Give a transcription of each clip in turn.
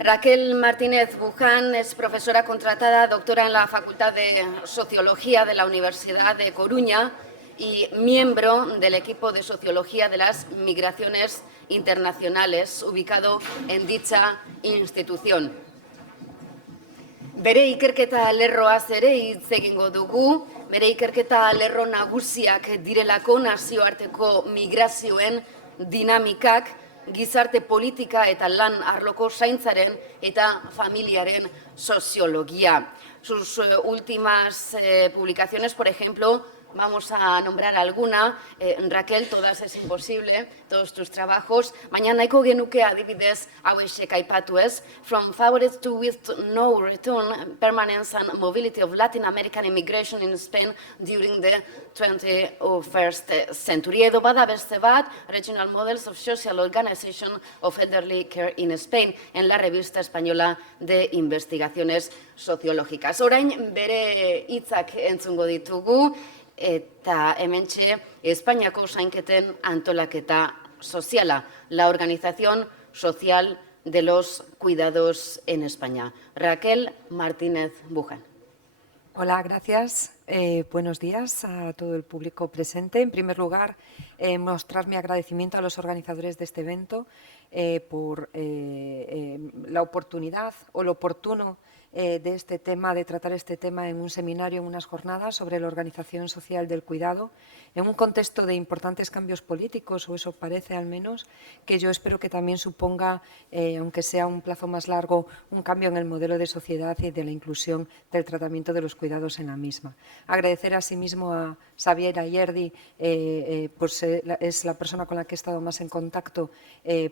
Raquel Martínez Buján es profesora contratada, doctora en la Facultad de Sociología de la Universidad de Coruña y miembro del equipo de Sociología de las Migraciones Internacionales, ubicado en dicha institución. Bere ikerketa lerroaz ere hitz egingo dugu, bere ikerketa lerro nagusiak direlako nazioarteko migrazioen dinamikak, gizarte politika eta lan arloko zaintzaren eta familiaren soziologia. Sus últimas publicaciones, por ejemplo, vamos a nombrar alguna. Raquel, todas es imposible, todos tus trabajos. Baina nahiko genuke adibidez hauexek aipatu ez. From Favorites to With No Return, Permanence and Mobility of Latin American Immigration in Spain during the 21st Century. Edo bada beste bat, Regional Models of Social Organization of Elderly Care in Spain, en la Revista Española de Investigaciones Sociológicas. Orain bere hitzak entzungo ditugu, eta hementxe Espainiako zainketen antolaketa soziala, la Organización Social de los Cuidados en España. Raquel Martínez Buján. Hola, gracias. Buenos días a todo el público presente. En primer lugar, mostrar mi agradecimiento a los organizadores de este evento por la oportunidad o lo oportuno de este tema, de tratar este tema en un seminario, en unas jornadas sobre la organización social del cuidado, en un contexto de importantes cambios políticos, o eso parece al menos, que yo espero que también suponga, aunque sea un plazo más largo, un cambio en el modelo de sociedad y de la inclusión del tratamiento de los cuidados en la misma. Agradecer asimismo a Xavier Ayerdi, pues es la persona con la que he estado más en contacto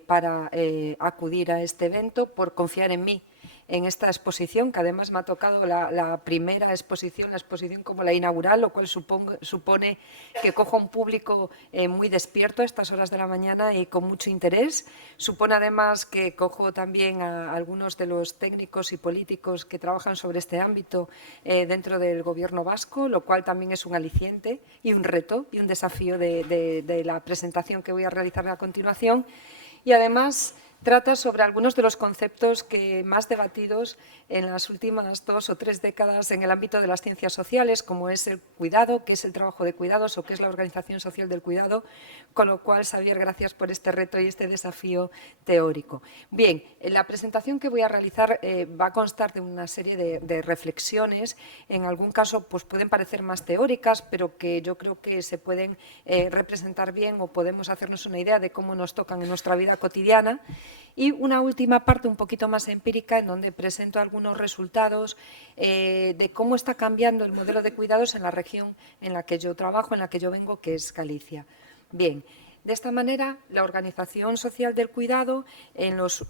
para acudir a este evento, por confiar en mí en esta exposición, que además me ha tocado la primera exposición, la exposición como la inaugural, lo cual supone que cojo un público muy despierto a estas horas de la mañana y con mucho interés. Supone además que cojo también a algunos de los técnicos y políticos que trabajan sobre este ámbito dentro del Gobierno vasco, lo cual también es un aliciente y un reto y un desafío de la presentación que voy a realizar a continuación. Y además trata sobre algunos de los conceptos que más debatidos en las últimas 2 o 3 décadas en el ámbito de las ciencias sociales, como es el cuidado, qué es el trabajo de cuidados o qué es la organización social del cuidado, con lo cual, Xavier, gracias por este reto y este desafío teórico. Bien, la presentación que voy a realizar va a constar de una serie de reflexiones, en algún caso pues pueden parecer más teóricas, pero que yo creo que se pueden representar bien o podemos hacernos una idea de cómo nos tocan en nuestra vida cotidiana. Y una última parte un poquito más empírica en donde presento algunos resultados de cómo está cambiando el modelo de cuidados en la región en la que yo trabajo, en la que yo vengo, que es Galicia. Bien, de esta manera la organización social del cuidado en los...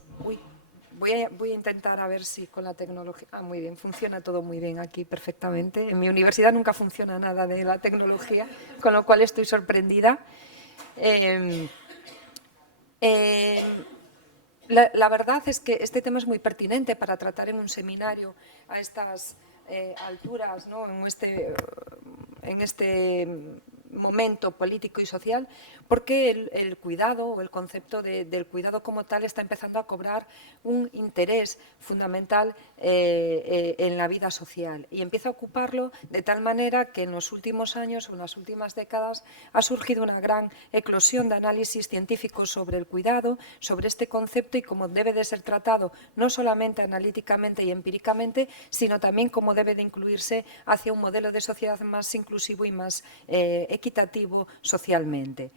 Voy a intentar a ver si con la tecnología... muy bien, funciona todo muy bien aquí perfectamente. En mi universidad nunca funciona nada de la tecnología, con lo cual estoy sorprendida. La verdad es que este tema es muy pertinente para tratar en un seminario a estas alturas, ¿no? en este momento político y social, porque el cuidado o el concepto del cuidado como tal está empezando a cobrar un interés fundamental en la vida social y empieza a ocuparlo de tal manera que en los últimos años o en las últimas décadas ha surgido una gran eclosión de análisis científicos sobre el cuidado, sobre este concepto y cómo debe de ser tratado no solamente analíticamente y empíricamente, sino también cómo debe de incluirse hacia un modelo de sociedad más inclusivo y más equitativo socialmente.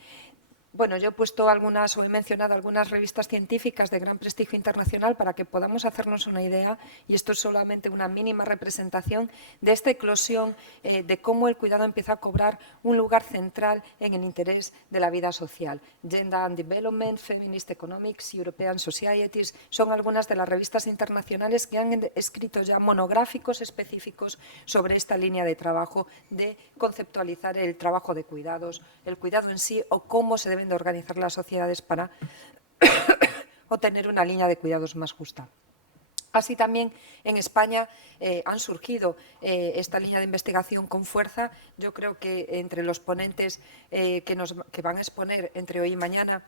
Bueno, yo he puesto algunas o he mencionado algunas revistas científicas de gran prestigio internacional para que podamos hacernos una idea, y esto es solamente una mínima representación de esta eclosión de cómo el cuidado empieza a cobrar un lugar central en el interés de la vida social. Gender and Development, Feminist Economics, European Societies son algunas de las revistas internacionales que han escrito ya monográficos específicos sobre esta línea de trabajo de conceptualizar el trabajo de cuidados, el cuidado en sí o cómo se deben de organizar las sociedades para obtener una línea de cuidados más justa. Así también en España han surgido esta línea de investigación con fuerza. Yo creo que entre los ponentes que van a exponer entre hoy y mañana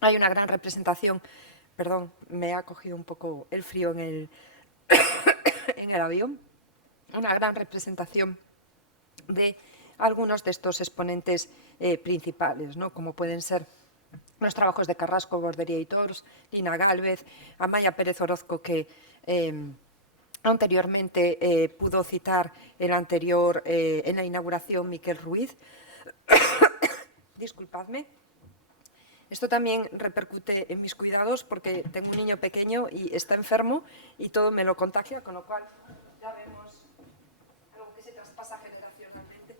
hay una gran representación. Perdón, me ha cogido un poco el frío en el avión. Una gran representación de algunos de estos exponentes principales, ¿no? Como pueden ser los trabajos de Carrasco, Bordería y Tors, Lina Gálvez, Amaya Pérez Orozco, que anteriormente pudo citar en la inauguración Miquel Ruiz. Disculpadme. Esto también repercute en mis cuidados porque tengo un niño pequeño y está enfermo y todo me lo contagia, con lo cual ya vemos algo que se traspasa generacionalmente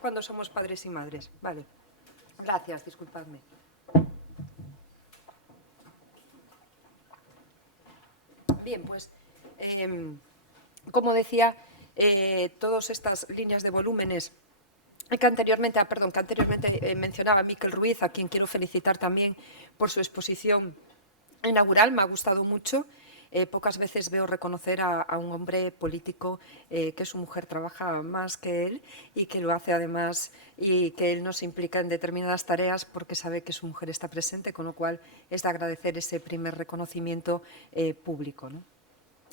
cuando somos padres y madres. Vale. Gracias, disculpadme. Bien, pues, como decía, todas estas líneas de volúmenes que anteriormente mencionaba Miquel Ruiz, a quien quiero felicitar también por su exposición inaugural, me ha gustado mucho. Pocas veces veo reconocer a un hombre político que su mujer trabaja más que él y que lo hace además y que él no se implica en determinadas tareas porque sabe que su mujer está presente, con lo cual es de agradecer ese primer reconocimiento público, ¿no?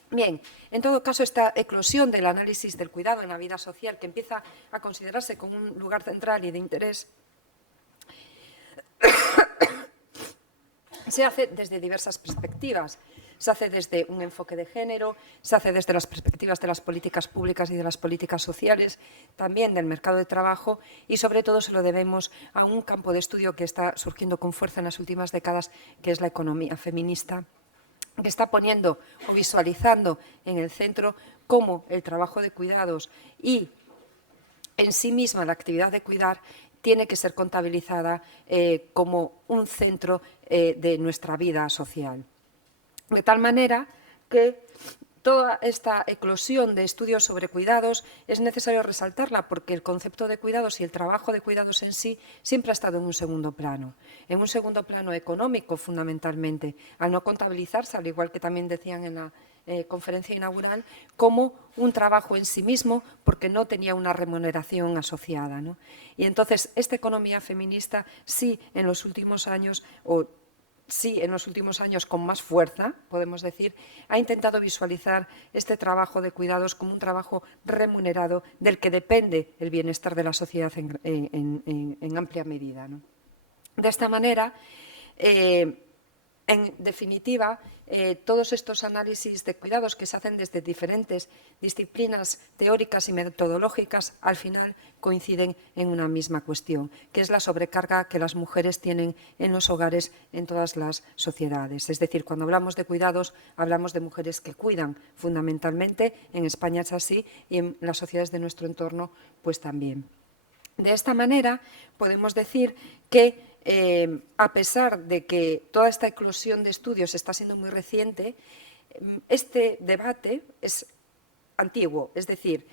Bien, en todo caso, esta eclosión del análisis del cuidado en la vida social, que empieza a considerarse como un lugar central y de interés, se hace desde diversas perspectivas. Se hace desde un enfoque de género, se hace desde las perspectivas de las políticas públicas y de las políticas sociales, también del mercado de trabajo y, sobre todo, se lo debemos a un campo de estudio que está surgiendo con fuerza en las últimas décadas, que es la economía feminista, que está poniendo o visualizando en el centro cómo el trabajo de cuidados y en sí misma la actividad de cuidar tiene que ser contabilizada como un centro de nuestra vida social. De tal manera que toda esta eclosión de estudios sobre cuidados es necesario resaltarla porque el concepto de cuidados y el trabajo de cuidados en sí siempre ha estado en un segundo plano económico fundamentalmente, al no contabilizarse, al igual que también decían en la conferencia inaugural, como un trabajo en sí mismo porque no tenía una remuneración asociada, ¿no? Y entonces esta economía feminista sí en los últimos años con más fuerza, podemos decir, ha intentado visualizar este trabajo de cuidados como un trabajo remunerado del que depende el bienestar de la sociedad en amplia medida, ¿no? De esta manera, en definitiva, todos estos análisis de cuidados que se hacen desde diferentes disciplinas teóricas y metodológicas, al final coinciden en una misma cuestión, que es la sobrecarga que las mujeres tienen en los hogares en todas las sociedades. Es decir, cuando hablamos de cuidados, hablamos de mujeres que cuidan fundamentalmente, en España es así y en las sociedades de nuestro entorno pues también. De esta manera, podemos decir que a pesar de que toda esta eclosión de estudios está siendo muy reciente, este debate es antiguo, es decir,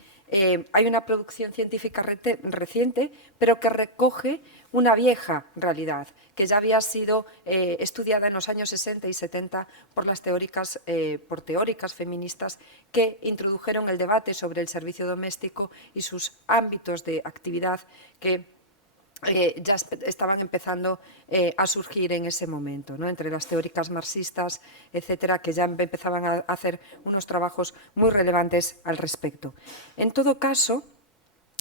hay una producción científica reciente, pero que recoge una vieja realidad, que ya había sido estudiada en los años 60 y 70 por teóricas feministas que introdujeron el debate sobre el servicio doméstico y sus ámbitos de actividad que ya estaban empezando a surgir en ese momento, ¿no? Entre las teóricas marxistas, etcétera, que ya empezaban a hacer unos trabajos muy relevantes al respecto. En todo caso,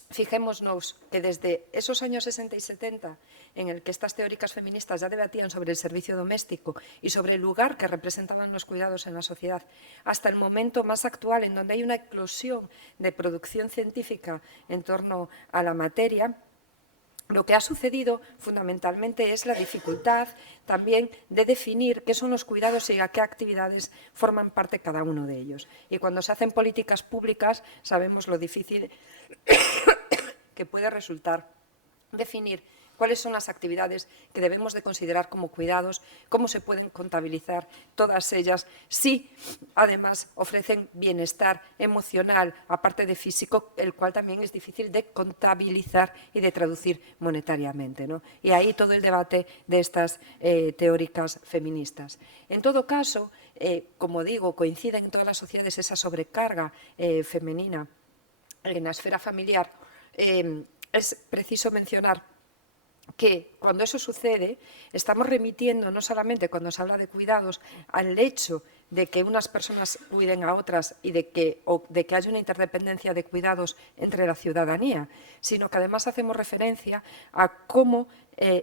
fijémonos que desde esos años 60 y 70, en el que estas teóricas feministas ya debatían sobre el servicio doméstico y sobre el lugar que representaban los cuidados en la sociedad, hasta el momento más actual, en donde hay una eclosión de producción científica en torno a la materia, lo que ha sucedido fundamentalmente es la dificultad también de definir qué son los cuidados y a qué actividades forman parte cada uno de ellos. Y cuando se hacen políticas públicas sabemos lo difícil que puede resultar definir cuáles son las actividades que debemos de considerar como cuidados, cómo se pueden contabilizar todas ellas, si además ofrecen bienestar emocional, aparte de físico, el cual también es difícil de contabilizar y de traducir monetariamente, ¿no? Y ahí todo el debate de estas teóricas feministas. En todo caso, como digo, coincide en todas las sociedades esa sobrecarga femenina en la esfera familiar, es preciso mencionar que cuando eso sucede, estamos remitiendo no solamente cuando se habla de cuidados al hecho de que unas personas cuiden a otras y de que haya una interdependencia de cuidados entre la ciudadanía, sino que además hacemos referencia a cómo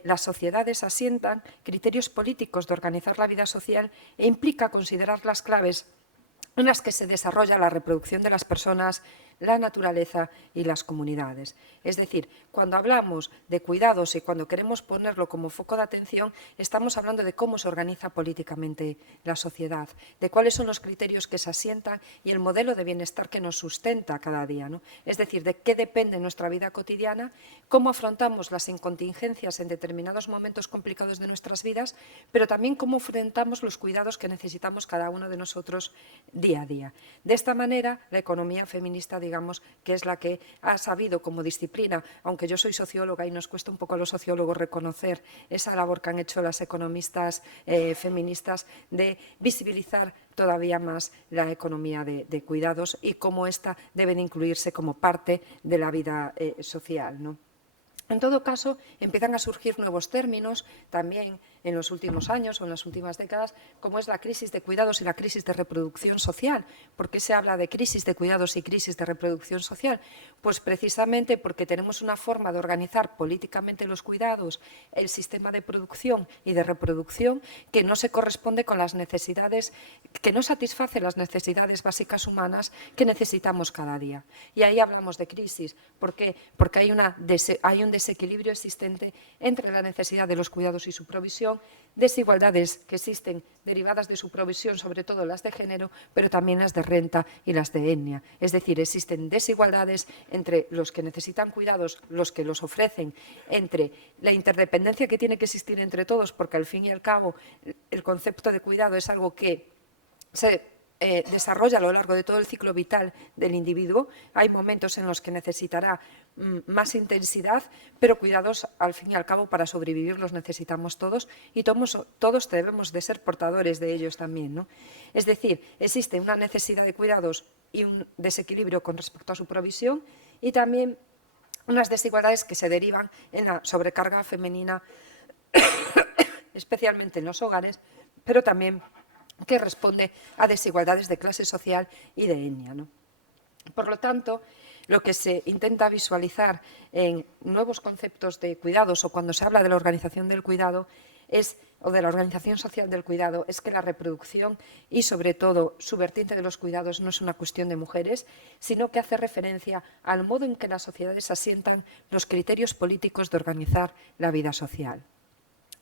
las sociedades asientan criterios políticos de organizar la vida social e implica considerar las claves en las que se desarrolla la reproducción de las personas, la naturaleza y las comunidades. Es decir, cuando hablamos de cuidados y cuando queremos ponerlo como foco de atención, estamos hablando de cómo se organiza políticamente la sociedad, de cuáles son los criterios que se asientan y el modelo de bienestar que nos sustenta cada día, ¿no? Es decir, de qué depende nuestra vida cotidiana, cómo afrontamos las incontingencias en determinados momentos complicados de nuestras vidas, pero también cómo enfrentamos los cuidados que necesitamos cada uno de nosotros día a día. De esta manera, la economía feminista, digamos, que es la que ha sabido como disciplina, aunque yo soy socióloga y nos cuesta un poco a los sociólogos reconocer esa labor que han hecho las economistas feministas de visibilizar todavía más la economía de cuidados y cómo ésta debe de incluirse como parte de la vida social, ¿no? En todo caso, empiezan a surgir nuevos términos también en los últimos años o en las últimas décadas, como es la crisis de cuidados y la crisis de reproducción social. ¿Por qué se habla de crisis de cuidados y crisis de reproducción social? Pues precisamente porque tenemos una forma de organizar políticamente los cuidados, el sistema de producción y de reproducción que no se corresponde con las necesidades, que no satisface las necesidades básicas humanas que necesitamos cada día. Y ahí hablamos de crisis. ¿Por qué? Porque hay un desequilibrio existente entre la necesidad de los cuidados y su provisión, desigualdades que existen derivadas de su provisión, sobre todo las de género, pero también las de renta y las de etnia. Es decir, existen desigualdades entre los que necesitan cuidados, los que los ofrecen, entre la interdependencia que tiene que existir entre todos, porque al fin y al cabo el concepto de cuidado es algo que se desarrolla a lo largo de todo el ciclo vital del individuo. Hay momentos en los que necesitará más intensidad, pero cuidados, al fin y al cabo, para sobrevivir los necesitamos todos y todos debemos de ser portadores de ellos también, ¿no? Es decir, existe una necesidad de cuidados y un desequilibrio con respecto a su provisión y también unas desigualdades que se derivan en la sobrecarga femenina, especialmente en los hogares, pero también que responde a desigualdades de clase social y de etnia, ¿no? Por lo tanto, lo que se intenta visualizar en nuevos conceptos de cuidados o cuando se habla de la organización del cuidado o de la organización social del cuidado es que la reproducción y sobre todo su vertiente de los cuidados no es una cuestión de mujeres, sino que hace referencia al modo en que las sociedades asientan los criterios políticos de organizar la vida social.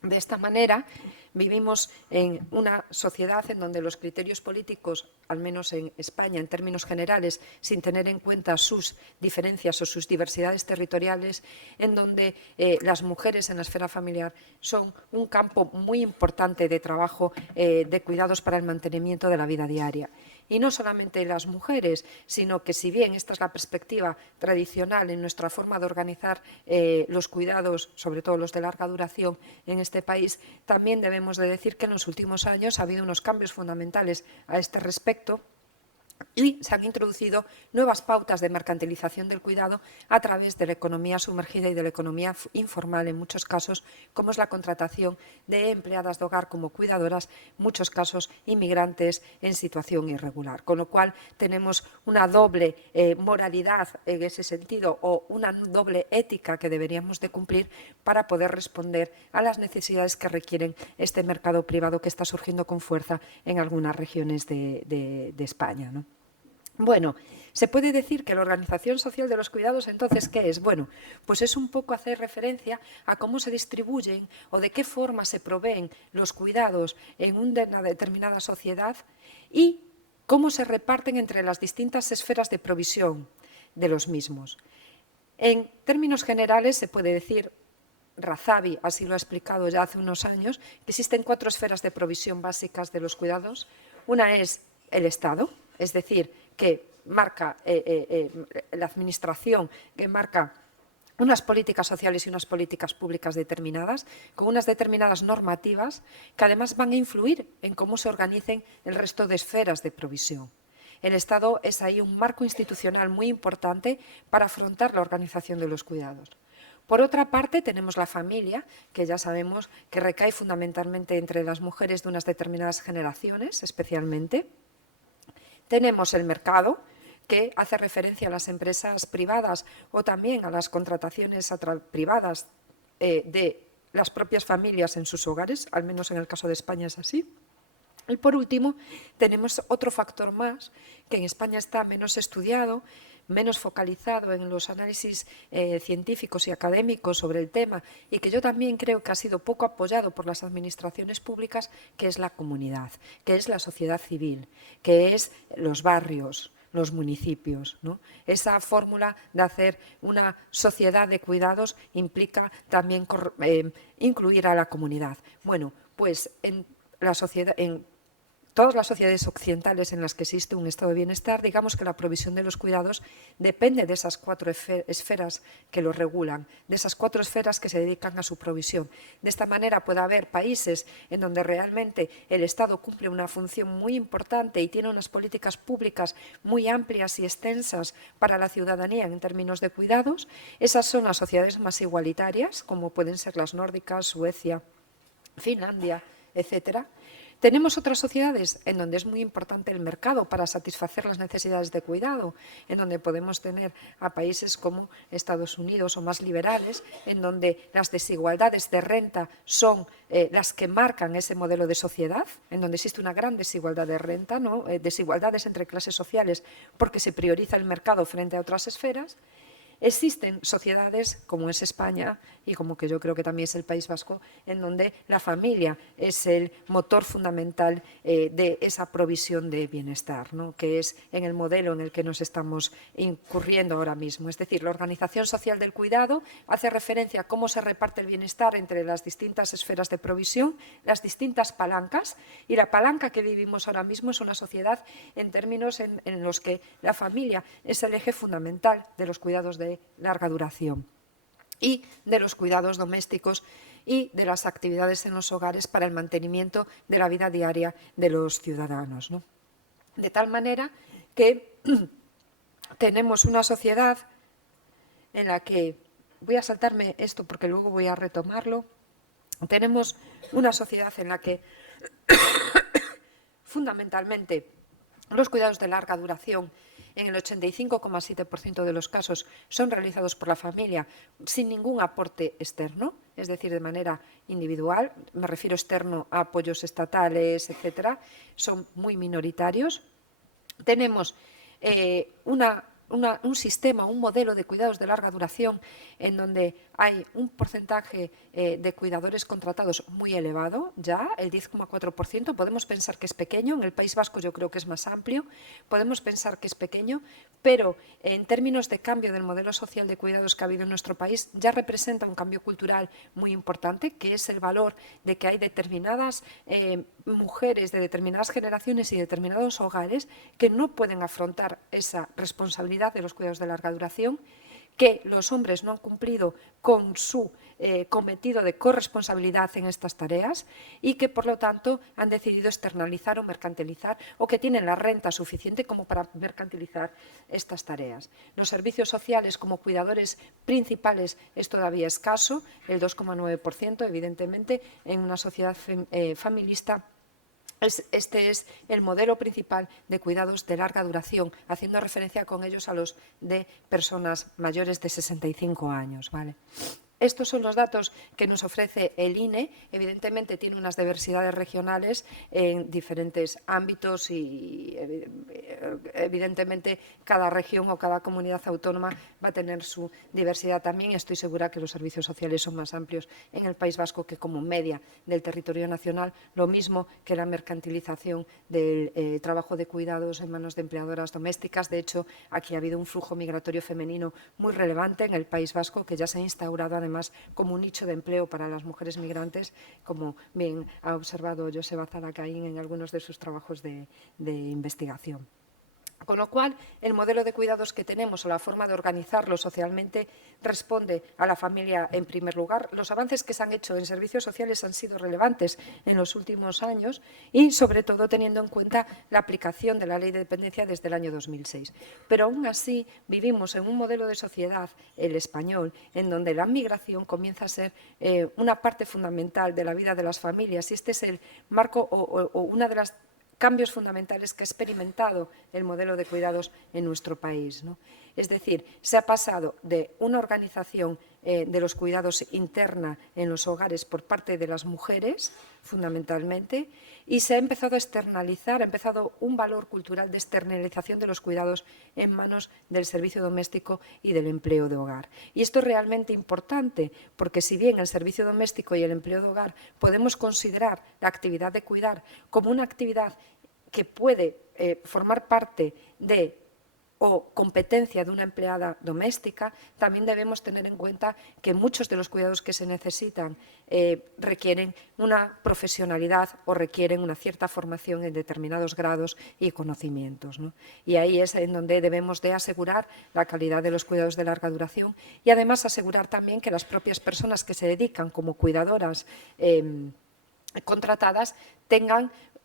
De esta manera, vivimos en una sociedad en donde los criterios políticos, al menos en España, en términos generales, sin tener en cuenta sus diferencias o sus diversidades territoriales, en donde las mujeres en la esfera familiar son un campo muy importante de trabajo, de cuidados para el mantenimiento de la vida diaria. Y no solamente las mujeres, sino que si bien esta es la perspectiva tradicional en nuestra forma de organizar los cuidados, sobre todo los de larga duración en este país, también debemos de decir que en los últimos años ha habido unos cambios fundamentales a este respecto y se han introducido nuevas pautas de mercantilización del cuidado a través de la economía sumergida y de la economía informal en muchos casos, como es la contratación de empleadas de hogar como cuidadoras, en muchos casos inmigrantes en situación irregular. Con lo cual tenemos una doble moralidad en ese sentido o una doble ética que deberíamos de cumplir para poder responder a las necesidades que requieren este mercado privado que está surgiendo con fuerza en algunas regiones de España, ¿no? Bueno, se puede decir que la organización social de los cuidados, entonces, ¿qué es? Bueno, pues es un poco hacer referencia a cómo se distribuyen o de qué forma se proveen los cuidados en una determinada sociedad y cómo se reparten entre las distintas esferas de provisión de los mismos. En términos generales, se puede decir, Razavi así lo ha explicado ya hace unos años, que existen 4 esferas de provisión básicas de los cuidados. Una es el Estado, es decir, que marca la administración, que marca unas políticas sociales y unas políticas públicas determinadas, con unas determinadas normativas que además van a influir en cómo se organicen el resto de esferas de provisión. El Estado es ahí un marco institucional muy importante para afrontar la organización de los cuidados. Por otra parte, tenemos la familia, que ya sabemos que recae fundamentalmente entre las mujeres de unas determinadas generaciones, especialmente. Tenemos el mercado, que hace referencia a las empresas privadas o también a las contrataciones privadas de las propias familias en sus hogares, al menos en el caso de España es así. Y por último, tenemos otro factor más que en España está menos estudiado, menos focalizado en los análisis científicos y académicos sobre el tema y que yo también creo que ha sido poco apoyado por las administraciones públicas, que es la comunidad, que es la sociedad civil, que es los barrios, los municipios, ¿no? Esa fórmula de hacer una sociedad de cuidados implica también incluir a la comunidad. Bueno, pues en todas las sociedades occidentales en las que existe un estado de bienestar, digamos que la provisión de los cuidados depende de esas 4 esferas que lo regulan, de esas 4 esferas que se dedican a su provisión. De esta manera puede haber países en donde realmente el Estado cumple una función muy importante y tiene unas políticas públicas muy amplias y extensas para la ciudadanía en términos de cuidados. Esas son las sociedades más igualitarias, como pueden ser las nórdicas, Suecia, Finlandia, etcétera. Tenemos otras sociedades en donde es muy importante el mercado para satisfacer las necesidades de cuidado, en donde podemos tener a países como Estados Unidos o más liberales, en donde las desigualdades de renta son las que marcan ese modelo de sociedad, en donde existe una gran desigualdad de renta, ¿no? Desigualdades entre clases sociales porque se prioriza el mercado frente a otras esferas. Existen sociedades, como es España y como que yo creo que también es el País Vasco, en donde la familia es el motor fundamental de esa provisión de bienestar, ¿no? Que es en el modelo en el que nos estamos incurriendo ahora mismo. Es decir, la organización social del cuidado hace referencia a cómo se reparte el bienestar entre las distintas esferas de provisión, las distintas palancas, y la palanca que vivimos ahora mismo es una sociedad en términos en los que la familia es el eje fundamental de los cuidados de larga duración y de los cuidados domésticos y de las actividades en los hogares para el mantenimiento de la vida diaria de los ciudadanos, ¿no? De tal manera que tenemos una sociedad en la que, voy a saltarme esto porque luego voy a retomarlo, tenemos una sociedad en la que fundamentalmente los cuidados de larga duración en el 85,7% de los casos son realizados por la familia sin ningún aporte externo, es decir, de manera individual, me refiero externo a apoyos estatales, etcétera, son muy minoritarios. Tenemos un sistema, un modelo de cuidados de larga duración en donde hay un porcentaje de cuidadores contratados muy elevado, ya el 10,4%. Podemos pensar que es pequeño, en el País Vasco yo creo que es más amplio, podemos pensar que es pequeño, pero en términos de cambio del modelo social de cuidados que ha habido en nuestro país, ya representa un cambio cultural muy importante, que es el valor de que hay determinadas mujeres de determinadas generaciones y determinados hogares que no pueden afrontar esa responsabilidad de los cuidados de larga duración, que los hombres no han cumplido con su cometido de corresponsabilidad en estas tareas y que, por lo tanto, han decidido externalizar o mercantilizar o que tienen la renta suficiente como para mercantilizar estas tareas. Los servicios sociales como cuidadores principales es todavía escaso, el 2,9%, evidentemente, en una sociedad familista. Este es el modelo principal de cuidados de larga duración, haciendo referencia con ellos a los de personas mayores de 65 años, ¿vale? Estos son los datos que nos ofrece el INE. Evidentemente tiene unas diversidades regionales en diferentes ámbitos y evidentemente cada región o cada comunidad autónoma va a tener su diversidad también. Estoy segura que los servicios sociales son más amplios en el País Vasco que como media del territorio nacional, lo mismo que la mercantilización del trabajo de cuidados en manos de empleadoras domésticas. De hecho, aquí ha habido un flujo migratorio femenino muy relevante en el País Vasco que ya se ha instaurado además como un nicho de empleo para las mujeres migrantes, como bien ha observado Joseba Zalakain en algunos de sus trabajos de investigación. Con lo cual, el modelo de cuidados que tenemos o la forma de organizarlo socialmente responde a la familia en primer lugar. Los avances que se han hecho en servicios sociales han sido relevantes en los últimos años y, sobre todo, teniendo en cuenta la aplicación de la Ley de Dependencia desde el año 2006. Pero aún así, vivimos en un modelo de sociedad, el español, en donde la migración comienza a ser una parte fundamental de la vida de las familias, y este es el marco o una de las cambios fundamentales que ha experimentado el modelo de cuidados en nuestro país, ¿no? Es decir, se ha pasado de una organización de los cuidados interna en los hogares por parte de las mujeres, fundamentalmente, y se ha empezado a externalizar, ha empezado un valor cultural de externalización de los cuidados en manos del servicio doméstico y del empleo de hogar. Y esto es realmente importante, porque si bien el servicio doméstico y el empleo de hogar podemos considerar la actividad de cuidar como una actividad que puede formar parte de o competencia de una empleada doméstica, también debemos tener en cuenta que muchos de los cuidados que se necesitan requieren una profesionalidad o requieren una cierta formación en determinados grados y conocimientos, ¿no? Y ahí es en donde debemos de asegurar la calidad de los cuidados de larga duración y además asegurar también que las propias personas que se dedican como cuidadoras contratadas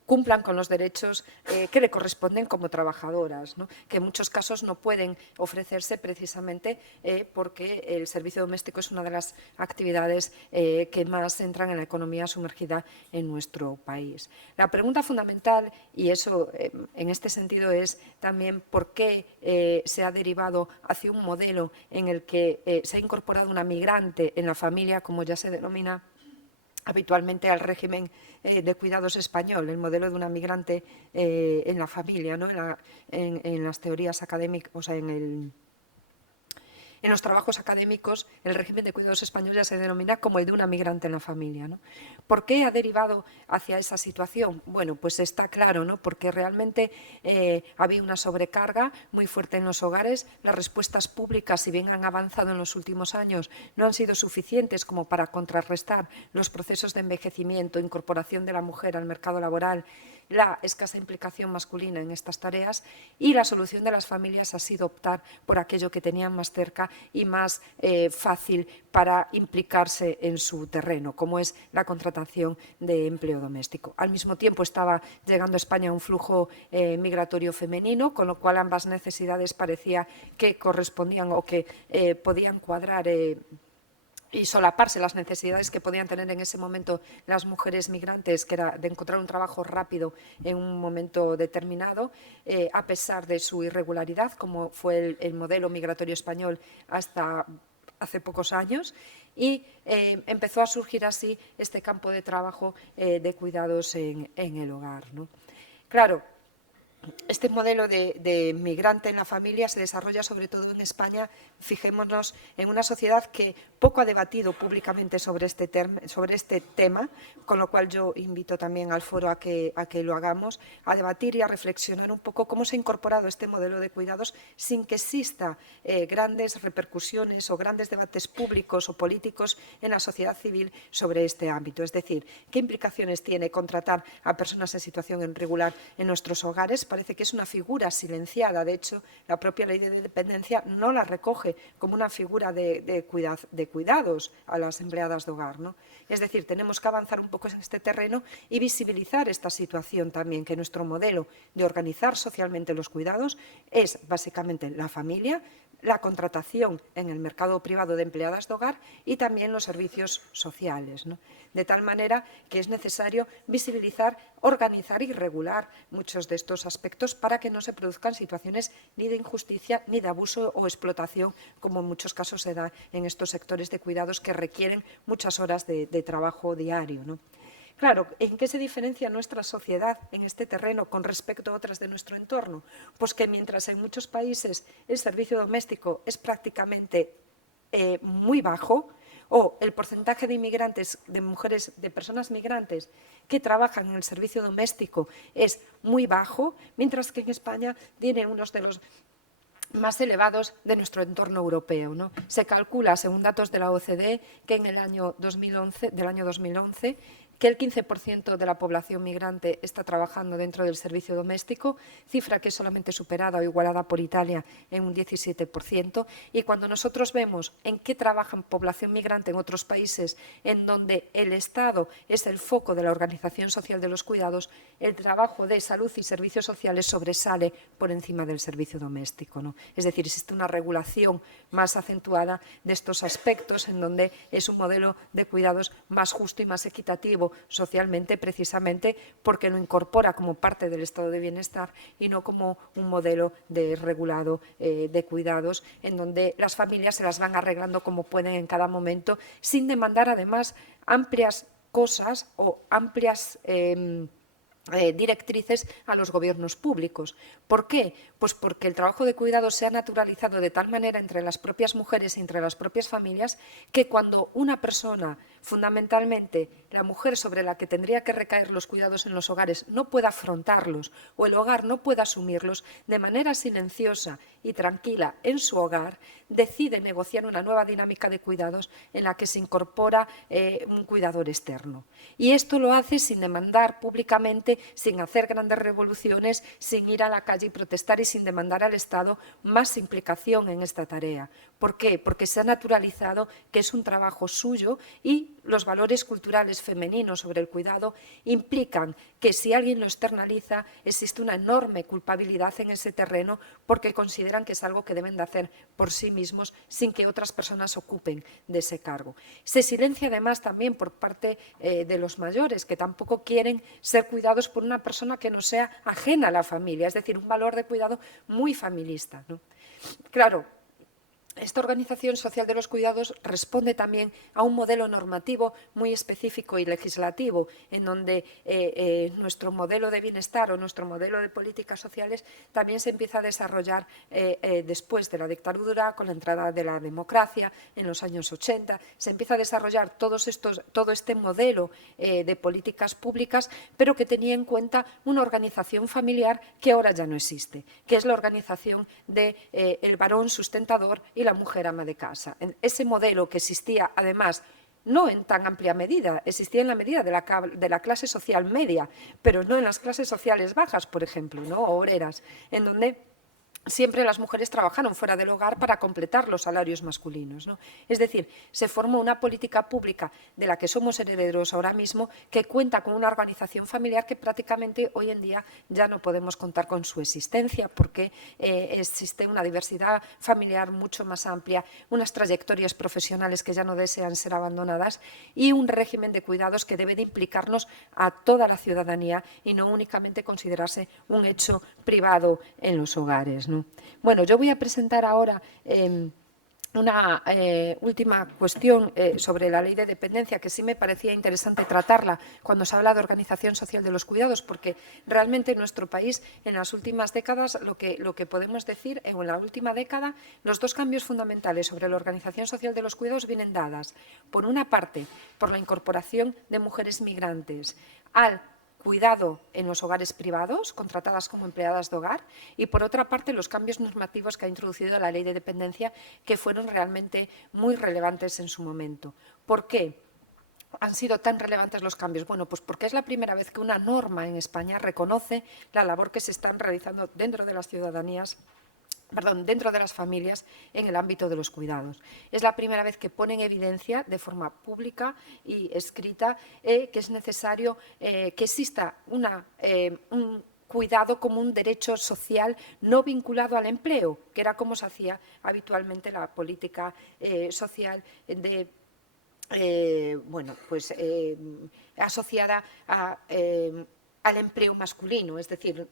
cumplan con los derechos que le corresponden como trabajadoras, ¿no? Que en muchos casos no pueden ofrecerse precisamente porque el servicio doméstico es una de las actividades que más entran en la economía sumergida en nuestro país. La pregunta fundamental, y eso en este sentido es también por qué se ha derivado hacia un modelo en el que se ha incorporado una migrante en la familia, como ya se denomina habitualmente al régimen de cuidados español, el modelo de una migrante en la familia, ¿no? En las teorías académicas, o sea, en los trabajos académicos, el régimen de cuidados español ya se denomina como el de una migrante en la familia, ¿no? ¿Por qué ha derivado hacia esa situación? Bueno, pues está claro, ¿no? Porque realmente había una sobrecarga muy fuerte en los hogares. Las respuestas públicas, si bien han avanzado en los últimos años, no han sido suficientes como para contrarrestar los procesos de envejecimiento, incorporación de la mujer al mercado laboral, la escasa implicación masculina en estas tareas, y la solución de las familias ha sido optar por aquello que tenían más cerca y más fácil para implicarse en su terreno, como es la contratación de empleo doméstico. Al mismo tiempo estaba llegando a España un flujo migratorio femenino, con lo cual ambas necesidades parecía que correspondían o que podían cuadrar y solaparse las necesidades que podían tener en ese momento las mujeres migrantes, que era de encontrar un trabajo rápido en un momento determinado, a pesar de su irregularidad, como fue el modelo migratorio español hasta hace pocos años, y empezó a surgir así este campo de trabajo de cuidados en el hogar, ¿no? Claro, este modelo de migrante en la familia se desarrolla sobre todo en España. Fijémonos en una sociedad que poco ha debatido públicamente sobre este tema, con lo cual yo invito también al foro a que lo hagamos, a debatir y a reflexionar un poco cómo se ha incorporado este modelo de cuidados sin que exista grandes repercusiones o grandes debates públicos o políticos en la sociedad civil sobre este ámbito. Es decir, qué implicaciones tiene contratar a personas en situación irregular en nuestros hogares. Parece que es una figura silenciada. De hecho, la propia Ley de Dependencia no la recoge como una figura de cuidados a las empleadas de hogar, ¿no? Es decir, tenemos que avanzar un poco en este terreno y visibilizar esta situación también, que nuestro modelo de organizar socialmente los cuidados es básicamente la familia, la contratación en el mercado privado de empleadas de hogar y también los servicios sociales, ¿no? De tal manera que es necesario visibilizar, organizar y regular muchos de estos aspectos para que no se produzcan situaciones ni de injusticia ni de abuso o explotación, como en muchos casos se da en estos sectores de cuidados que requieren muchas horas de trabajo diario, ¿no? Claro, ¿en qué se diferencia nuestra sociedad en este terreno con respecto a otras de nuestro entorno? Pues que mientras en muchos países el servicio doméstico es prácticamente muy bajo, o el porcentaje de inmigrantes, de mujeres, de personas migrantes que trabajan en el servicio doméstico es muy bajo, mientras que en España tiene unos de los más elevados de nuestro entorno europeo, ¿no? Se calcula, según datos de la OCDE, que en el año 2011, que el 15% de la población migrante está trabajando dentro del servicio doméstico, cifra que es solamente superada o igualada por Italia en un 17%. Y cuando nosotros vemos en qué trabajan población migrante en otros países en donde el Estado es el foco de la organización social de los cuidados, el trabajo de salud y servicios sociales sobresale por encima del servicio doméstico, ¿no? Es decir, existe una regulación más acentuada de estos aspectos en donde es un modelo de cuidados más justo y más equitativo socialmente, precisamente porque lo incorpora como parte del estado de bienestar y no como un modelo regulado de cuidados en donde las familias se las van arreglando como pueden en cada momento, sin demandar además amplias cosas o amplias directrices a los gobiernos públicos. ¿Por qué? Pues porque el trabajo de cuidado se ha naturalizado de tal manera entre las propias mujeres y entre las propias familias que cuando una persona, fundamentalmente la mujer sobre la que tendría que recaer los cuidados en los hogares, no pueda afrontarlos o el hogar no pueda asumirlos, de manera silenciosa y tranquila en su hogar, decide negociar una nueva dinámica de cuidados en la que se incorpora un cuidador externo. Y esto lo hace sin demandar públicamente, sin hacer grandes revoluciones, sin ir a la calle y protestar y sin demandar al Estado más implicación en esta tarea. ¿Por qué? Porque se ha naturalizado que es un trabajo suyo y los valores culturales femeninos sobre el cuidado implican que si alguien lo externaliza existe una enorme culpabilidad en ese terreno porque consideran que es algo que deben de hacer por sí mismos sin que otras personas ocupen de ese cargo. Se silencia además también por parte de los mayores que tampoco quieren ser cuidados por una persona que no sea ajena a la familia, es decir, un valor de cuidado muy familista, ¿no? Claro, esta organización social de los cuidados responde también a un modelo normativo muy específico y legislativo, en donde nuestro modelo de bienestar o nuestro modelo de políticas sociales también se empieza a desarrollar después de la dictadura, con la entrada de la democracia en los años 80. Se empieza a desarrollar todo este modelo de políticas públicas, pero que tenía en cuenta una organización familiar que ahora ya no existe, que es la organización del varón sustentador y la mujer ama de casa. Ese modelo que existía, además, no en tan amplia medida, existía en la medida de la clase social media, pero no en las clases sociales bajas, por ejemplo, ¿no? O obreras, en donde siempre las mujeres trabajaron fuera del hogar para completar los salarios masculinos, ¿no? Es decir, se formó una política pública de la que somos herederos ahora mismo que cuenta con una organización familiar que prácticamente hoy en día ya no podemos contar con su existencia porque existe una diversidad familiar mucho más amplia, unas trayectorias profesionales que ya no desean ser abandonadas y un régimen de cuidados que debe de implicarnos a toda la ciudadanía y no únicamente considerarse un hecho privado en los hogares, ¿no? Bueno, yo voy a presentar ahora una última cuestión sobre la ley de dependencia que sí me parecía interesante tratarla cuando se habla de organización social de los cuidados, porque realmente en nuestro país en las últimas décadas lo que podemos decir, o en la última década, los dos cambios fundamentales sobre la organización social de los cuidados vienen dadas, por una parte, por la incorporación de mujeres migrantes al cuidado en los hogares privados, contratadas como empleadas de hogar, y por otra parte los cambios normativos que ha introducido la ley de dependencia, que fueron realmente muy relevantes en su momento. ¿Por qué han sido tan relevantes los cambios? Bueno, pues porque es la primera vez que una norma en España reconoce la labor que se están realizando dentro de las ciudadanías, dentro de las familias en el ámbito de los cuidados. Es la primera vez que pone en evidencia de forma pública y escrita que es necesario que exista un cuidado como un derecho social no vinculado al empleo, que era como se hacía habitualmente la política social asociada al empleo masculino, es decir,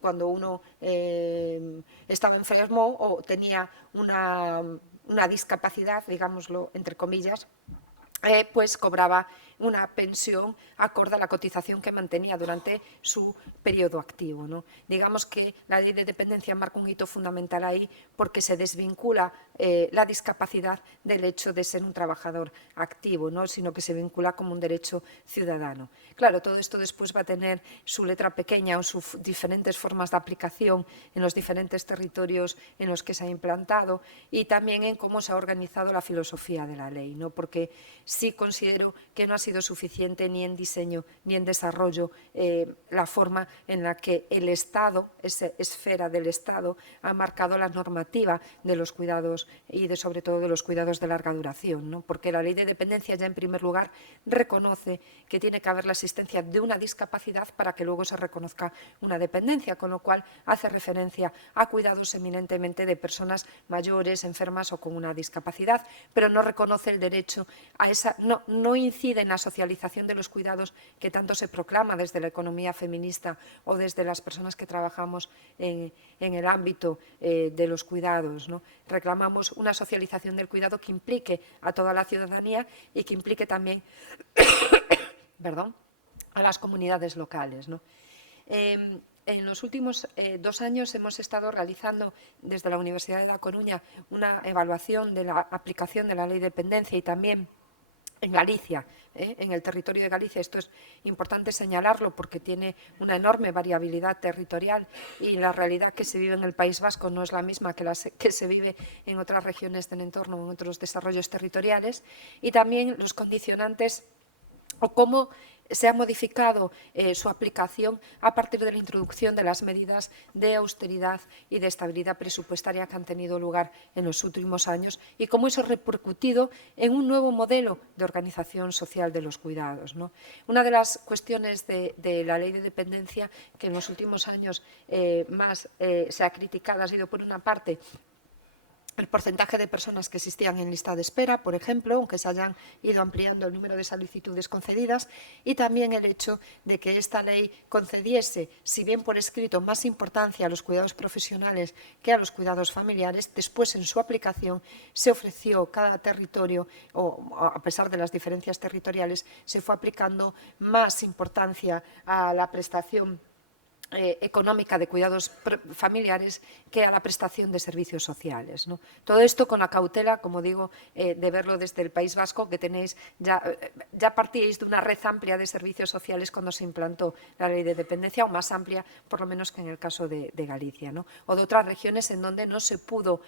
cuando uno estaba enfermo o tenía una discapacidad, digámoslo entre comillas, pues cobraba una pensión acorde a la cotización que mantenía durante su periodo activo, ¿no? Digamos que la ley de dependencia marca un hito fundamental ahí porque se desvincula la discapacidad del hecho de ser un trabajador activo, ¿no? Sino que se vincula como un derecho ciudadano. Claro, todo esto después va a tener su letra pequeña o sus diferentes formas de aplicación en los diferentes territorios en los que se ha implantado y también en cómo se ha organizado la filosofía de la ley, ¿no? Porque sí considero que no ha sido suficiente ni en diseño ni en desarrollo la forma en la que el Estado, esa esfera del Estado, ha marcado la normativa de los cuidados y sobre todo de los cuidados de larga duración, ¿no? Porque la Ley de Dependencia ya en primer lugar reconoce que tiene que haber la existencia de una discapacidad para que luego se reconozca una dependencia, con lo cual hace referencia a cuidados eminentemente de personas mayores, enfermas o con una discapacidad, pero no reconoce el derecho a esa, no incide en la socialización de los cuidados que tanto se proclama desde la economía feminista o desde las personas que trabajamos en el ámbito de los cuidados, ¿no? Reclamamos una socialización del cuidado que implique a toda la ciudadanía y que implique también perdón, a las comunidades locales, ¿no? En los últimos 2 años hemos estado realizando desde la Universidad de La Coruña una evaluación de la aplicación de la Ley de Dependencia y también en Galicia, en el territorio de Galicia. Esto es importante señalarlo porque tiene una enorme variabilidad territorial y la realidad que se vive en el País Vasco no es la misma que que se vive en otras regiones del entorno o en otros desarrollos territoriales, y también los condicionantes o cómo se ha modificado su aplicación a partir de la introducción de las medidas de austeridad y de estabilidad presupuestaria que han tenido lugar en los últimos años y cómo eso ha repercutido en un nuevo modelo de organización social de los cuidados, ¿no? Una de las cuestiones de la Ley de Dependencia que en los últimos años más se ha criticado ha sido, por una parte, el porcentaje de personas que existían en lista de espera, por ejemplo, aunque se hayan ido ampliando el número de solicitudes concedidas, y también el hecho de que esta ley concediese, si bien por escrito, más importancia a los cuidados profesionales que a los cuidados familiares. Después, en su aplicación, se ofreció cada territorio, o a pesar de las diferencias territoriales, se fue aplicando más importancia a la prestación económica de cuidados familiares que a la prestación de servicios sociales, ¿no? Todo esto con la cautela, como digo, de verlo desde el País Vasco, que tenéis ya partíais de una red amplia de servicios sociales cuando se implantó la Ley de Dependencia, o más amplia, por lo menos, que en el caso de Galicia, ¿no? O de otras regiones en donde no se pudo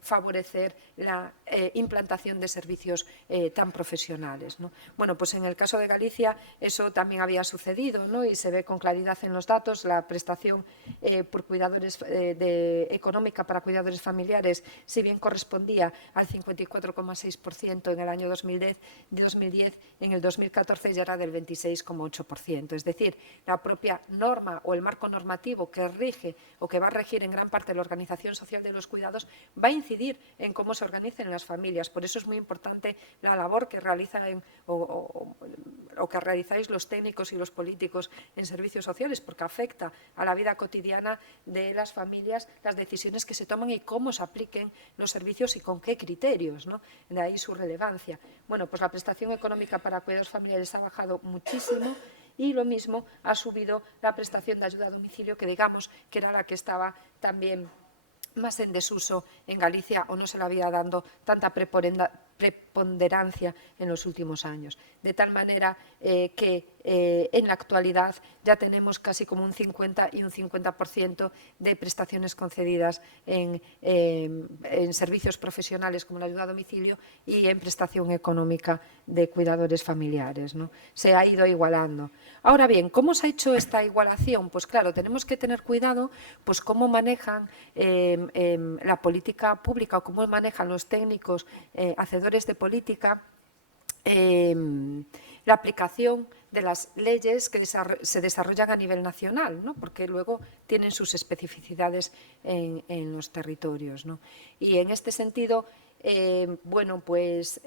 favorecer la implantación de servicios tan profesionales, ¿no? Bueno, pues en el caso de Galicia eso también había sucedido, ¿no? Y se ve con claridad en los datos. La prestación por cuidadores económica para cuidadores familiares, si bien correspondía al 54,6% en el año 2010, en el 2014 ya era del 26,8%. Es decir, la propia norma o el marco normativo que rige o que va a regir en gran parte la organización social de los cuidados va a incidir en cómo se organicen las familias. Por eso es muy importante la labor que realizan o que realizáis los técnicos y los políticos en servicios sociales, porque afecta a la vida cotidiana de las familias las decisiones que se toman y cómo se apliquen los servicios y con qué criterios, ¿no? De ahí su relevancia. Bueno, pues la prestación económica para cuidados familiares ha bajado muchísimo y lo mismo ha subido la prestación de ayuda a domicilio, que digamos que era la que estaba también más en desuso en Galicia o no se le había dado tanta preponderancia en los últimos años. De tal manera que en la actualidad ya tenemos casi como un 50 y un 50% de prestaciones concedidas en servicios profesionales como la ayuda a domicilio y en prestación económica de cuidadores familiares, ¿no? Se ha ido igualando. Ahora bien, ¿cómo se ha hecho esta igualación? Pues claro, tenemos que tener cuidado pues cómo manejan la política pública o cómo manejan los técnicos hacedores de política la aplicación de las leyes que se desarrollan a nivel nacional, ¿no? Porque luego tienen sus especificidades en los territorios, ¿no? Y en este sentido, bueno, pues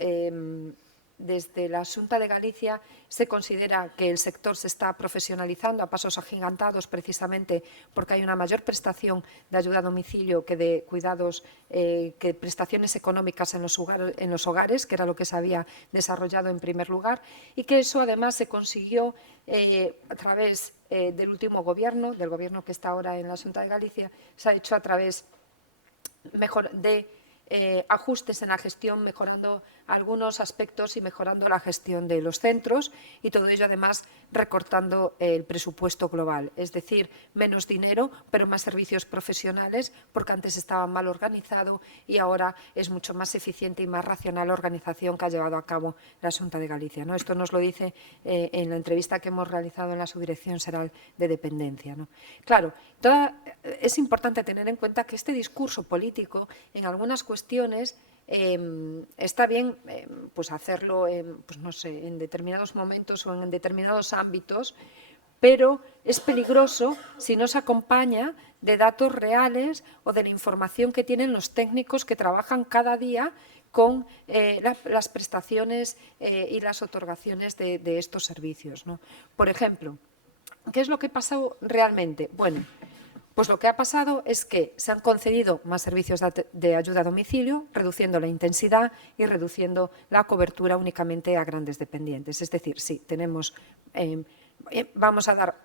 desde la Xunta de Galicia se considera que el sector se está profesionalizando a pasos agigantados, precisamente porque hay una mayor prestación de ayuda a domicilio que de cuidados, que prestaciones económicas en los hogares, que era lo que se había desarrollado en primer lugar, y que eso además se consiguió a través del último gobierno, del gobierno que está ahora en la Xunta de Galicia, se ha hecho a través de ajustes en la gestión, mejorando algunos aspectos y mejorando la gestión de los centros, y todo ello además recortando el presupuesto global, es decir, menos dinero pero más servicios profesionales, porque antes estaba mal organizado y ahora es mucho más eficiente y más racional la organización que ha llevado a cabo la Xunta de Galicia, ¿no? Esto nos lo dice en la entrevista que hemos realizado en la Subdirección Xeral de Dependencia, ¿no? Claro, es importante tener en cuenta que este discurso político en algunas cuestiones está bien pues hacerlo pues no sé, en determinados momentos o en determinados ámbitos, pero es peligroso si no se acompaña de datos reales o de la información que tienen los técnicos que trabajan cada día con las prestaciones y las otorgaciones de estos servicios, ¿no? Por ejemplo, ¿qué es lo que pasó realmente? Bueno, pues lo que ha pasado es que se han concedido más servicios de ayuda a domicilio, reduciendo la intensidad y reduciendo la cobertura únicamente a grandes dependientes. Es decir, sí, vamos a dar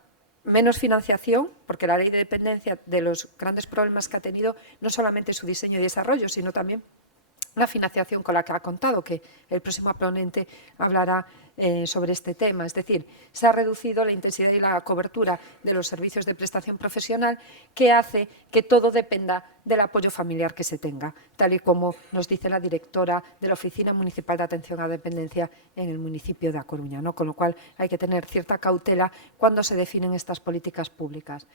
menos financiación, porque la ley de dependencia, de los grandes problemas que ha tenido, no solamente su diseño y desarrollo, sino también la financiación con la que ha contado, que el próximo ponente hablará sobre este tema. Es decir, se ha reducido la intensidad y la cobertura de los servicios de prestación profesional, que hace que todo dependa del apoyo familiar que se tenga, tal y como nos dice la directora de la Oficina Municipal de Atención a la Dependencia en el municipio de A Coruña, ¿no? Con lo cual hay que tener cierta cautela cuando se definen estas políticas públicas.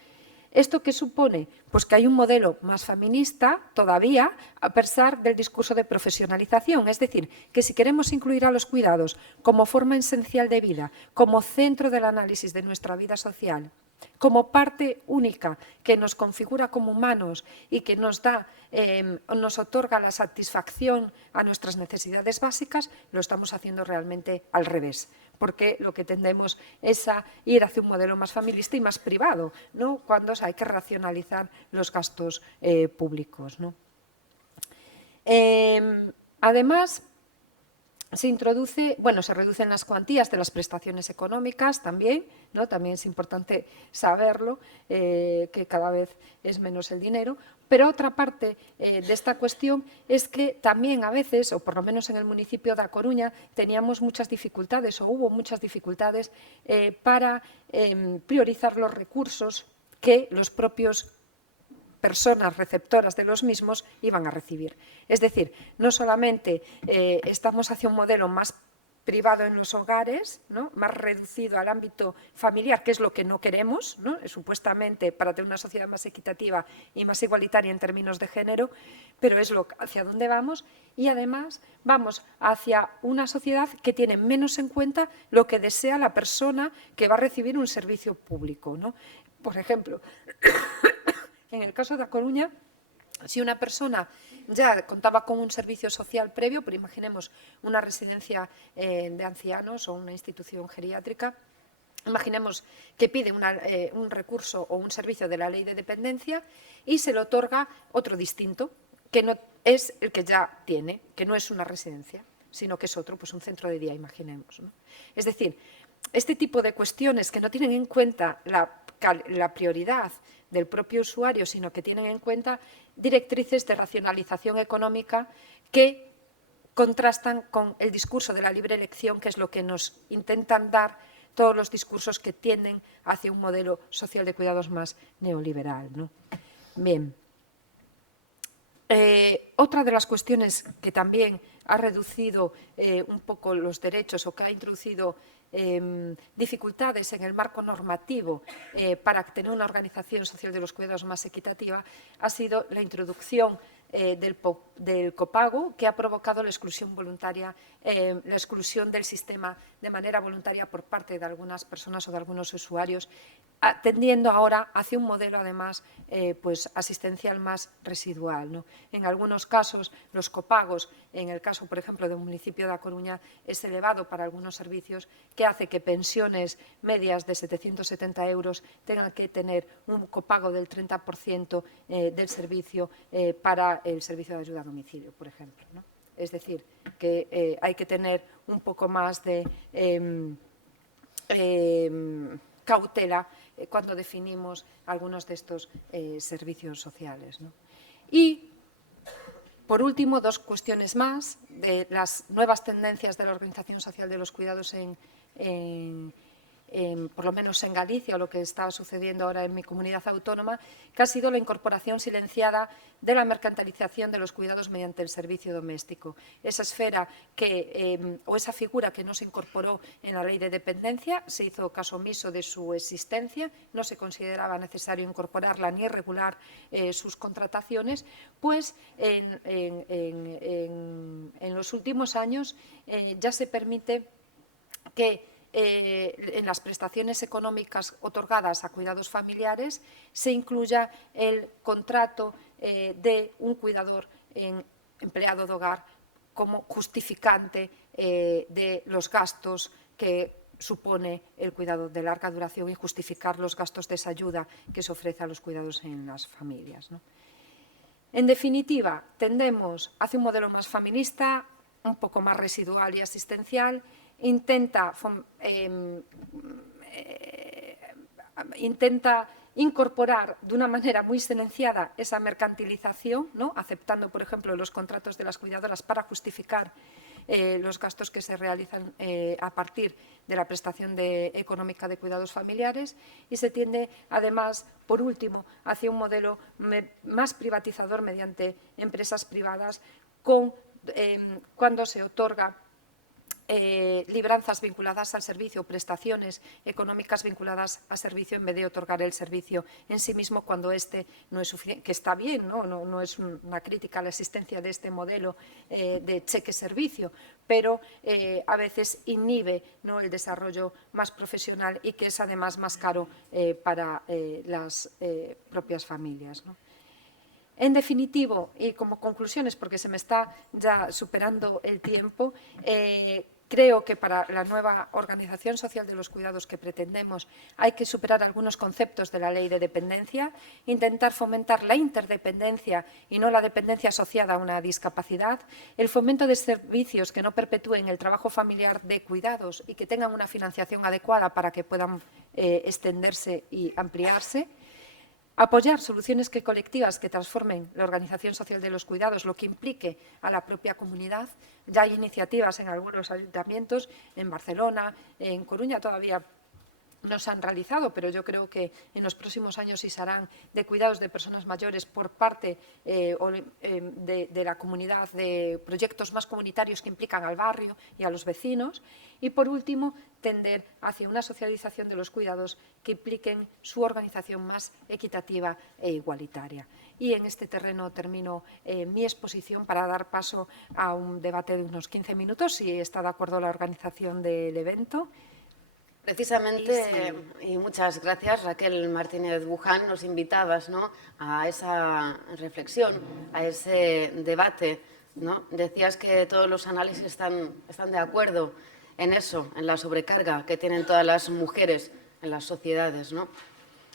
¿Esto qué supone? Pues que hay un modelo más feminista todavía, a pesar del discurso de profesionalización. Es decir, que si queremos incluir a los cuidados como forma esencial de vida, como centro del análisis de nuestra vida social, como parte única que nos configura como humanos y que nos otorga la satisfacción a nuestras necesidades básicas, lo estamos haciendo realmente al revés, porque lo que tendemos es a ir hacia un modelo más familista y más privado, ¿no? Cuando hay que racionalizar los gastos públicos, ¿no? Además, se reducen las cuantías de las prestaciones económicas también, ¿no? También es importante saberlo, que cada vez es menos el dinero, pero otra parte de esta cuestión es que también a veces, o por lo menos en el municipio de A Coruña, teníamos muchas dificultades o hubo muchas dificultades para priorizar los recursos que los propios personas receptoras de los mismos iban a recibir. Es decir, no solamente estamos hacia un modelo más privado en los hogares, ¿no? Más reducido al ámbito familiar, que es lo que no queremos, ¿no? Supuestamente para tener una sociedad más equitativa y más igualitaria en términos de género, pero es hacia dónde vamos, y además vamos hacia una sociedad que tiene menos en cuenta lo que desea la persona que va a recibir un servicio público, ¿no? Por ejemplo, en el caso de A Coruña, si una persona ya contaba con un servicio social previo, pero imaginemos una residencia de ancianos o una institución geriátrica, imaginemos que pide un recurso o un servicio de la ley de dependencia y se le otorga otro distinto, que no es el que ya tiene, que no es una residencia, sino que es otro, pues un centro de día, imaginemos, ¿no? Es decir, este tipo de cuestiones que no tienen en cuenta la prioridad del propio usuario, sino que tienen en cuenta directrices de racionalización económica que contrastan con el discurso de la libre elección, que es lo que nos intentan dar todos los discursos que tienden hacia un modelo social de cuidados más neoliberal, ¿no? Bien. Otra de las cuestiones que también ha reducido un poco los derechos o que ha introducido dificultades en el marco normativo para tener una organización social de los cuidados más equitativa ha sido la introducción del copago, que ha provocado la exclusión voluntaria, la exclusión del sistema de manera voluntaria por parte de algunas personas o de algunos usuarios, tendiendo ahora hacia un modelo, además, pues asistencial más residual, ¿no? En algunos casos, los copagos, en el caso, por ejemplo, del municipio de A Coruña, es elevado para algunos servicios, que hace que pensiones medias de 770 euros tengan que tener un copago del 30% del servicio para el servicio de ayuda a domicilio, por ejemplo, ¿no? Es decir, que hay que tener un poco más de cautela cuando definimos algunos de estos servicios sociales, ¿no? Y Por último, dos cuestiones más de las nuevas tendencias de la Organización Social de los Cuidados por lo menos en Galicia, o lo que está sucediendo ahora en mi comunidad autónoma, que ha sido la incorporación silenciada de la mercantilización de los cuidados mediante el servicio doméstico. Esa esfera o esa figura que no se incorporó en la ley de dependencia, se hizo caso omiso de su existencia, no se consideraba necesario incorporarla ni regular sus contrataciones, pues en los últimos años ya se permite que en las prestaciones económicas otorgadas a cuidados familiares se incluya el contrato de un cuidador empleado de hogar como justificante de los gastos que supone el cuidado de larga duración y justificar los gastos de esa ayuda que se ofrece a los cuidados en las familias, ¿no? En definitiva, tendemos hacia un modelo más feminista, un poco más residual y asistencial, intenta incorporar de una manera muy silenciada esa mercantilización, ¿no? Aceptando, por ejemplo, los contratos de las cuidadoras para justificar los gastos que se realizan a partir de la prestación económica de cuidados familiares, y se tiende, además, por último, hacia un modelo más privatizador mediante empresas privadas cuando se otorga libranzas vinculadas al servicio, prestaciones económicas vinculadas al servicio, en vez de otorgar el servicio en sí mismo cuando este no es suficiente, que está bien, no es una crítica a la existencia de este modelo de cheque-servicio, pero a veces inhibe, ¿no?, el desarrollo más profesional y que es además más caro para las propias familias, ¿no? En definitivo, y como conclusiones, porque se me está ya superando el tiempo, creo que para la nueva organización social de los cuidados que pretendemos hay que superar algunos conceptos de la ley de dependencia, intentar fomentar la interdependencia y no la dependencia asociada a una discapacidad, el fomento de servicios que no perpetúen el trabajo familiar de cuidados y que tengan una financiación adecuada para que puedan extenderse y ampliarse, apoyar soluciones colectivas que transformen la organización social de los cuidados, lo que implique a la propia comunidad. Ya hay iniciativas en algunos ayuntamientos, en Barcelona, en Coruña todavía no se han realizado, pero yo creo que en los próximos años sí se harán, de cuidados de personas mayores por parte de la comunidad, de proyectos más comunitarios que implican al barrio y a los vecinos. Y, por último, tender hacia una socialización de los cuidados que impliquen su organización más equitativa e igualitaria. Y en este terreno termino mi exposición para dar paso a un debate de unos 15 minutos, si está de acuerdo la organización del evento. Precisamente, y muchas gracias, Raquel Martínez Buján, nos invitabas, ¿no?, a esa reflexión, a ese debate, ¿no? Decías que todos los análisis están de acuerdo en eso, en la sobrecarga que tienen todas las mujeres en las sociedades, ¿no?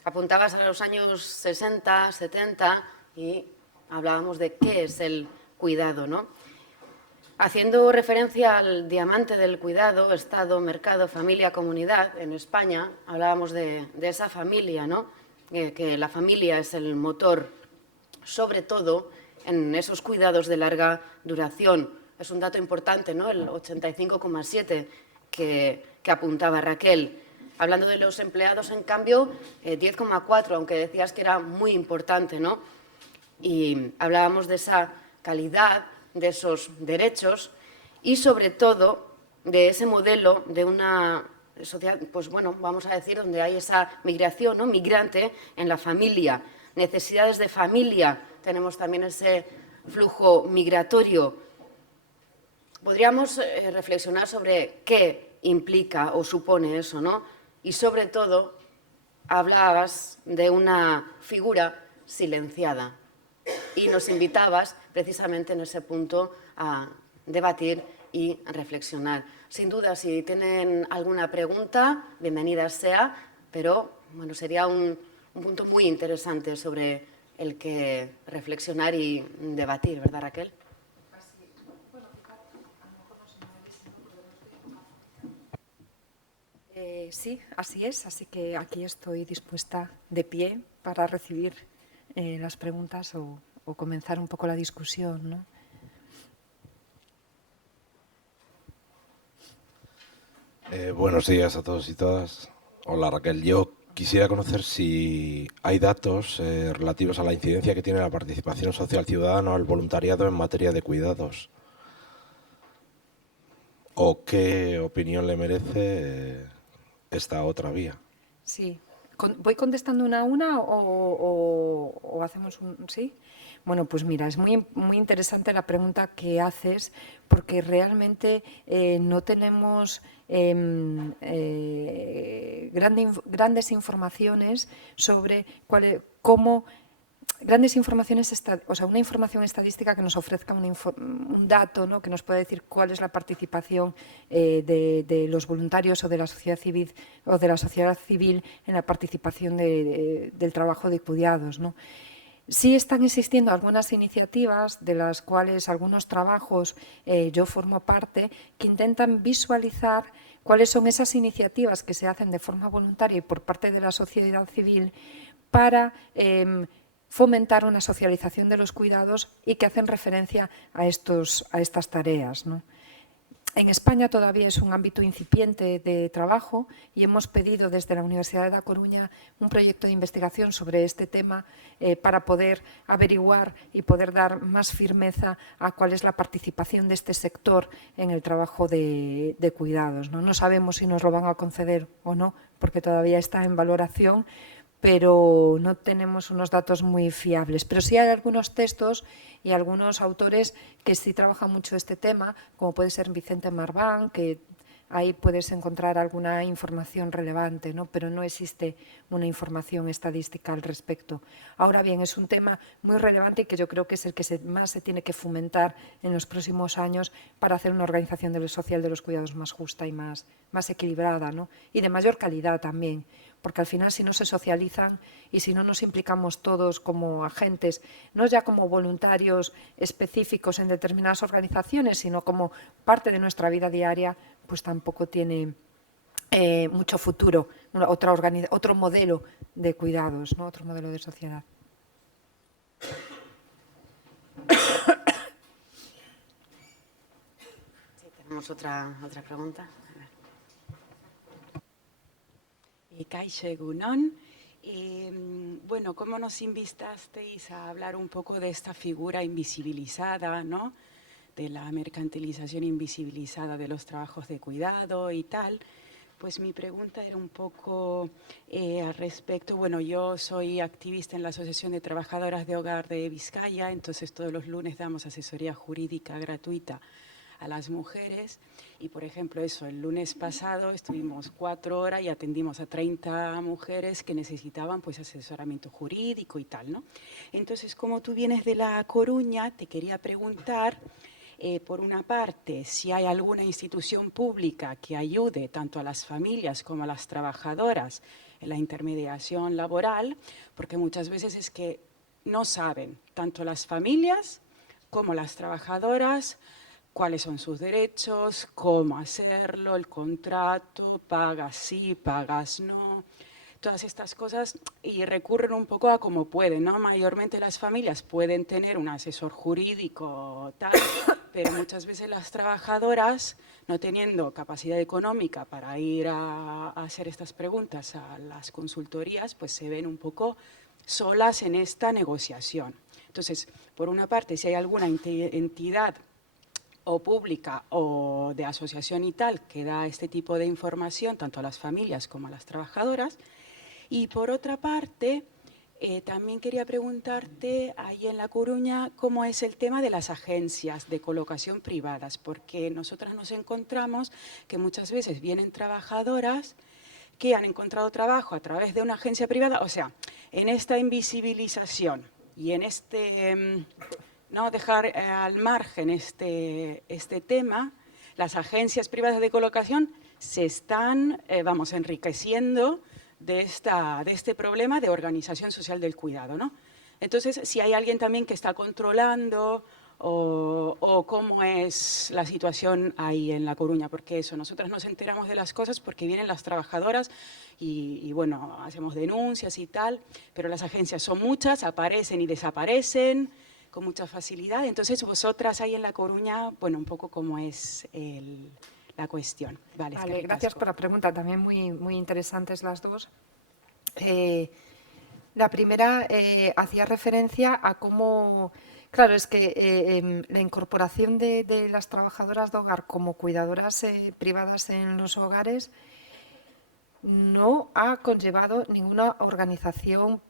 Apuntabas a los años 60, 70 y hablábamos de qué es el cuidado, ¿no? Haciendo referencia al diamante del cuidado, Estado, mercado, familia, comunidad, en España hablábamos de esa familia, ¿no? Que la familia es el motor, sobre todo en esos cuidados de larga duración. Es un dato importante, ¿no?, el 85,7 que apuntaba Raquel. Hablando de los empleados, en cambio, 10,4, aunque decías que era muy importante, ¿no? Y hablábamos de esa calidad, de esos derechos y, sobre todo, de ese modelo de una sociedad, pues bueno, vamos a decir, donde hay esa migración, ¿no?, migrante en la familia, necesidades de familia, tenemos también ese flujo migratorio. Podríamos reflexionar sobre qué implica o supone eso, ¿no? Y, sobre todo, hablabas de una figura silenciada y nos invitabas precisamente en ese punto a debatir y reflexionar. Sin duda, si tienen alguna pregunta, bienvenida sea, pero bueno, sería un punto muy interesante sobre el que reflexionar y debatir, ¿verdad, Raquel? Sí, así es, así que aquí estoy dispuesta de pie para recibir las preguntas o comenzar un poco la discusión, ¿no? Buenos días a todos y todas. Hola Raquel, yo quisiera conocer si hay datos relativos a la incidencia que tiene la participación social ciudadana o el voluntariado en materia de cuidados. ¿O qué opinión le merece esta otra vía? Sí. ¿Voy contestando una a una o hacemos un...? ¿Sí? Bueno, pues mira, es muy interesante la pregunta que haces porque realmente no tenemos grandes informaciones sobre cómo grandes informaciones, o sea, una información estadística que nos ofrezca un dato, ¿no?, que nos pueda decir cuál es la participación de los voluntarios o de la sociedad civil en la participación del trabajo de cuidados, ¿no? Sí están existiendo algunas iniciativas de las cuales algunos trabajos yo formo parte que intentan visualizar cuáles son esas iniciativas que se hacen de forma voluntaria y por parte de la sociedad civil para fomentar una socialización de los cuidados y que hacen referencia a estas tareas, ¿no? En España todavía es un ámbito incipiente de trabajo y hemos pedido desde la Universidad de La Coruña un proyecto de investigación sobre este tema para poder averiguar y poder dar más firmeza a cuál es la participación de este sector en el trabajo de cuidados, ¿no? No sabemos si nos lo van a conceder o no, porque todavía está en valoración, pero no tenemos unos datos muy fiables. Pero sí hay algunos textos y algunos autores que sí trabajan mucho este tema, como puede ser Vicente Marván, que ahí puedes encontrar alguna información relevante, ¿no? Pero no existe una información estadística al respecto. Ahora bien, es un tema muy relevante y que yo creo que es el que más se tiene que fomentar en los próximos años para hacer una organización social de los cuidados más justa y más equilibrada, ¿no? Y de mayor calidad también, porque al final si no se socializan y si no nos implicamos todos como agentes, no ya como voluntarios específicos en determinadas organizaciones, sino como parte de nuestra vida diaria, pues tampoco tiene mucho futuro, otro modelo de cuidados, ¿no? Otro modelo de sociedad. Sí, tenemos otra pregunta. Kaixo Egunon. Bueno, ¿cómo nos invitasteis a hablar un poco de esta figura invisibilizada, ¿no?, de la mercantilización invisibilizada de los trabajos de cuidado y tal? Pues mi pregunta era un poco al respecto. Bueno, yo soy activista en la Asociación de Trabajadoras de Hogar de Vizcaya, entonces todos los lunes damos asesoría jurídica gratuita a las mujeres y, por ejemplo, el lunes pasado estuvimos 4 horas y atendimos a 30 mujeres que necesitaban pues asesoramiento jurídico y tal, ¿no? Entonces, como tú vienes de La Coruña, te quería preguntar, por una parte, si hay alguna institución pública que ayude tanto a las familias como a las trabajadoras en la intermediación laboral, porque muchas veces es que no saben tanto las familias como las trabajadoras cuáles son sus derechos, cómo hacerlo, el contrato, pagas sí, pagas no, todas estas cosas, y recurren un poco a como pueden, ¿no? Mayormente las familias pueden tener un asesor jurídico, tal, pero muchas veces las trabajadoras, no teniendo capacidad económica para ir a hacer estas preguntas a las consultorías, pues se ven un poco solas en esta negociación. Entonces, por una parte, si hay alguna entidad o pública o de asociación y tal, que da este tipo de información tanto a las familias como a las trabajadoras. Y por otra parte, también quería preguntarte, ahí en La Coruña, cómo es el tema de las agencias de colocación privadas, porque nosotras nos encontramos que muchas veces vienen trabajadoras que han encontrado trabajo a través de una agencia privada, o sea, en esta invisibilización y en este no dejar al margen este tema, las agencias privadas de colocación se están, enriqueciendo de este problema de organización social del cuidado, ¿no? Entonces, si hay alguien también que está controlando o cómo es la situación ahí en La Coruña, porque nosotras nos enteramos de las cosas porque vienen las trabajadoras y bueno, hacemos denuncias y tal, pero las agencias son muchas, aparecen y desaparecen con mucha facilidad. Entonces, vosotras ahí en La Coruña, bueno, un poco cómo es la cuestión. Vale, Vale, gracias por la pregunta, también muy interesantes las dos. La primera hacía referencia a cómo, claro, es que la incorporación de las trabajadoras de hogar como cuidadoras privadas en los hogares no ha conllevado ninguna organización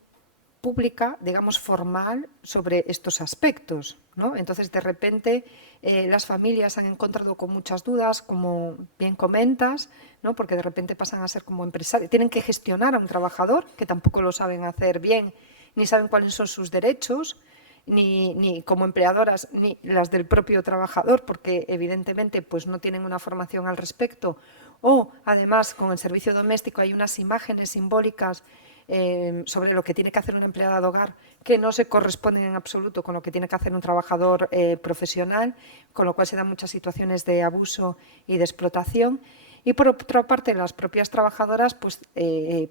pública, digamos, formal sobre estos aspectos, ¿no? Entonces, de repente, las familias se han encontrado con muchas dudas, como bien comentas, ¿no? Porque de repente pasan a ser como empresarios, tienen que gestionar a un trabajador, que tampoco lo saben hacer bien, ni saben cuáles son sus derechos, ni como empleadoras, ni las del propio trabajador, porque evidentemente pues, no tienen una formación al respecto. O, además, con el servicio doméstico hay unas imágenes simbólicas sobre lo que tiene que hacer una empleada de hogar que no se corresponden en absoluto con lo que tiene que hacer un trabajador profesional, con lo cual se dan muchas situaciones de abuso y de explotación. Y por otra parte, las propias trabajadoras pues,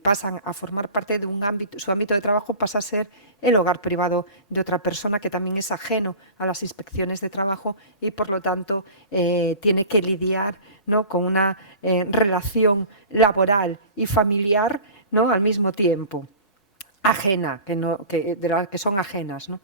pasan a formar parte de un ámbito, su ámbito de trabajo pasa a ser el hogar privado de otra persona que también es ajeno a las inspecciones de trabajo y por lo tanto tiene que lidiar, ¿no?, con una relación laboral y familiar, ¿no?, al mismo tiempo, ajena, de las que son ajenas, ¿no?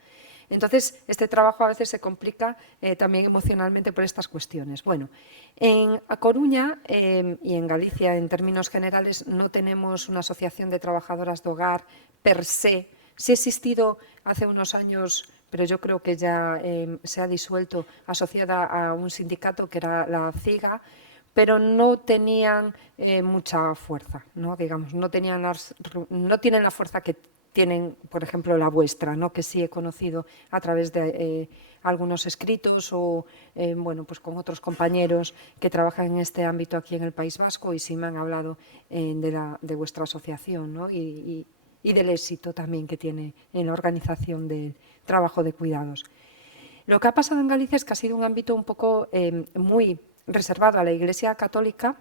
Entonces, este trabajo a veces se complica también emocionalmente por estas cuestiones. Bueno, en A Coruña y en Galicia, en términos generales, no tenemos una asociación de trabajadoras de hogar per se. Sí ha existido hace unos años, pero yo creo que ya se ha disuelto, asociada a un sindicato que era la CIGA, pero no tenían mucha fuerza, ¿no? Digamos, no tienen la fuerza que tienen, por ejemplo, la vuestra, ¿no?, que sí he conocido a través de algunos escritos o bueno, pues con otros compañeros que trabajan en este ámbito aquí en el País Vasco y sí me han hablado de vuestra asociación, ¿no?, y del éxito también que tiene en la organización del trabajo de cuidados. Lo que ha pasado en Galicia es que ha sido un ámbito un poco muy reservado a la Iglesia Católica,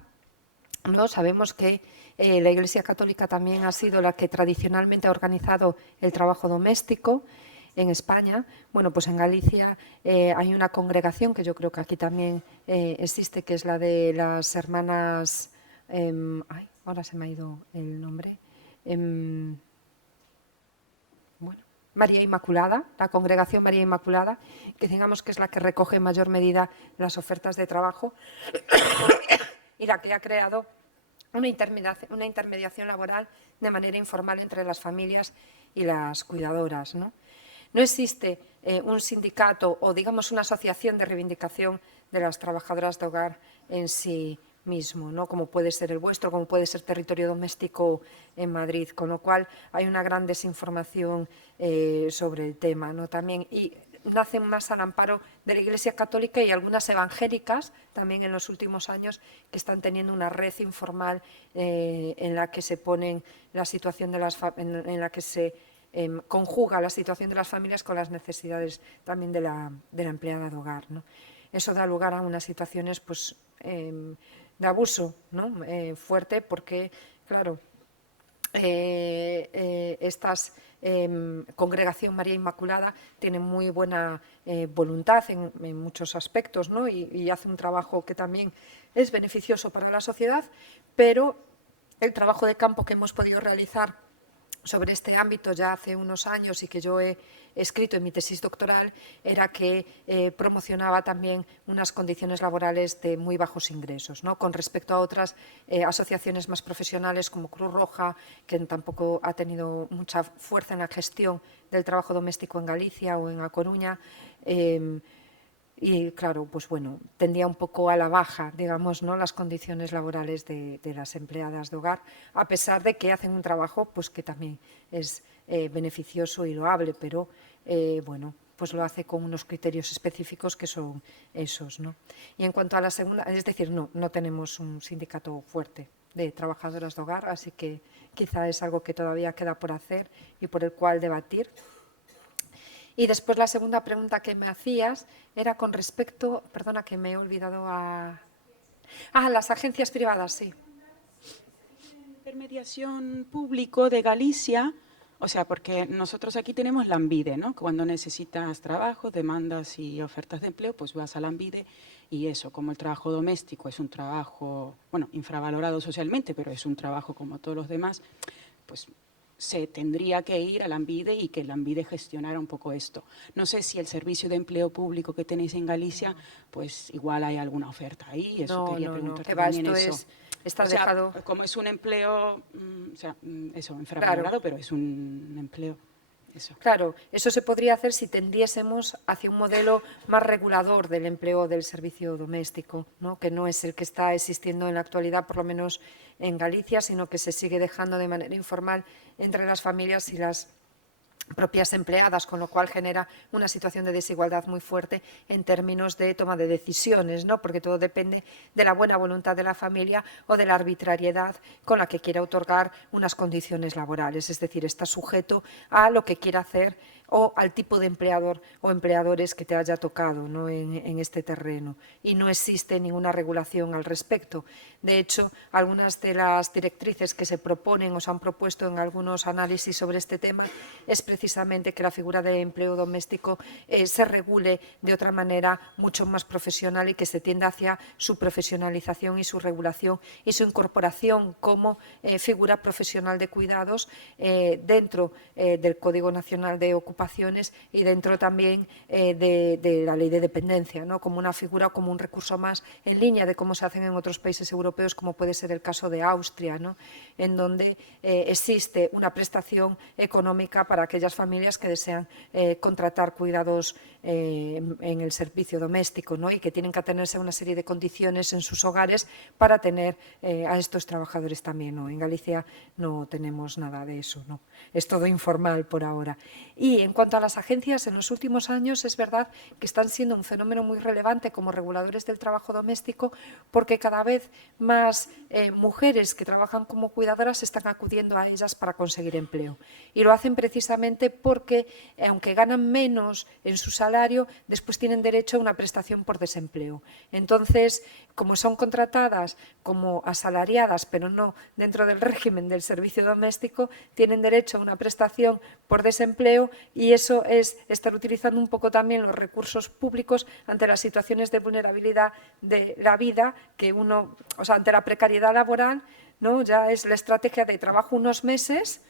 ¿no? Sabemos que la Iglesia Católica también ha sido la que tradicionalmente ha organizado el trabajo doméstico en España. Bueno, pues en Galicia hay una congregación que yo creo que aquí también existe, que es la de las hermanas... ay, ahora se me ha ido el nombre. Bueno, María Inmaculada, la congregación María Inmaculada, que digamos que es la que recoge en mayor medida las ofertas de trabajo y la que ha creado una intermediación laboral de manera informal entre las familias y las cuidadoras, ¿no? No existe un sindicato o, digamos, una asociación de reivindicación de las trabajadoras de hogar en sí mismo, ¿no?, como puede ser el vuestro, como puede ser Territorio Doméstico en Madrid, con lo cual hay una gran desinformación sobre el tema, ¿no? También, y nacen más al amparo de la Iglesia Católica y algunas evangélicas también en los últimos años que están teniendo una red informal en la que se ponen la situación de en la que se conjuga la situación de las familias con las necesidades también de la empleada de hogar, ¿no? Eso da lugar a unas situaciones pues, de abuso, ¿no?, fuerte porque, claro, estas Congregación María Inmaculada tiene muy buena voluntad en muchos aspectos, ¿no?, y hace un trabajo que también es beneficioso para la sociedad, pero el trabajo de campo que hemos podido realizar sobre este ámbito ya hace unos años y que yo he escrito en mi tesis doctoral era que promocionaba también unas condiciones laborales de muy bajos ingresos, ¿no?, con respecto a otras asociaciones más profesionales como Cruz Roja, que tampoco ha tenido mucha fuerza en la gestión del trabajo doméstico en Galicia o en A Coruña. Y claro, pues bueno, tendía un poco a la baja, digamos, ¿no?, las condiciones laborales de las empleadas de hogar, a pesar de que hacen un trabajo pues que también es beneficioso y loable, pero bueno, pues lo hace con unos criterios específicos que son esos, ¿no? Y en cuanto a la segunda, es decir, no tenemos un sindicato fuerte de trabajadoras de hogar, así que quizá es algo que todavía queda por hacer y por el cual debatir. Y después la segunda pregunta que me hacías era con respecto, perdona que me he olvidado las agencias privadas, sí. Intermediación público de Galicia, O sea, porque nosotros aquí tenemos Lanbide, ¿no? Cuando necesitas trabajo, demandas y ofertas de empleo, pues vas a Lanbide y eso, como el trabajo doméstico es un trabajo, bueno, infravalorado socialmente, pero es un trabajo como todos los demás, pues se tendría que ir a Lanbide y que Lanbide gestionara un poco esto. No sé si el servicio de empleo público que tenéis en Galicia, pues igual hay alguna oferta ahí, eso No, quería no, no, preguntarte que va, también esto eso. está O sea, dejado, como es un empleo, o sea, eso, claro. infravalorado, pero es un empleo, eso. Claro, eso se podría hacer si tendiésemos hacia un modelo más regulador del empleo del servicio doméstico, ¿no? Que no es el que está existiendo en la actualidad, por lo menos en Galicia, sino que se sigue dejando de manera informal entre las familias y las propias empleadas, con lo cual genera una situación de desigualdad muy fuerte en términos de toma de decisiones, ¿no? Porque todo depende de la buena voluntad de la familia o de la arbitrariedad con la que quiera otorgar unas condiciones laborales, es decir, está sujeto a lo que quiera hacer o al tipo de empleador o empleadores que te haya tocado, ¿no? en este terreno, y no existe ninguna regulación al respecto. De hecho, algunas de las directrices que se proponen o se han propuesto en algunos análisis sobre este tema es precisamente que la figura de empleo doméstico se regule de otra manera mucho más profesional y que se tienda hacia su profesionalización y su regulación y su incorporación como figura profesional de cuidados dentro del Código Nacional de Ocupaciones y dentro también de la Ley de Dependencia, ¿no? Como una figura, como un recurso más en línea de cómo se hacen en otros países europeos, como puede ser el caso de Austria, ¿no? En donde existe una prestación económica para aquellas familias que desean contratar cuidados en el servicio doméstico, ¿no? Y que tienen que atenerse a una serie de condiciones en sus hogares para tener a estos trabajadores también, ¿no? En Galicia no tenemos nada de eso, ¿no? Es todo informal por ahora. Y en cuanto a las agencias, en los últimos años es verdad que están siendo un fenómeno muy relevante como reguladores del trabajo doméstico, porque cada vez más mujeres que trabajan como cuidadoras están acudiendo a ellas para conseguir empleo. Y lo hacen precisamente porque, aunque ganan menos en su salario, después tienen derecho a una prestación por desempleo. Entonces, como son contratadas como asalariadas, pero no dentro del régimen del servicio doméstico, tienen derecho a una prestación por desempleo, y eso es estar utilizando un poco también los recursos públicos ante las situaciones de vulnerabilidad de la vida que uno, o sea, ante la precariedad laboral, ¿no? Ya es la estrategia de trabajo unos meses,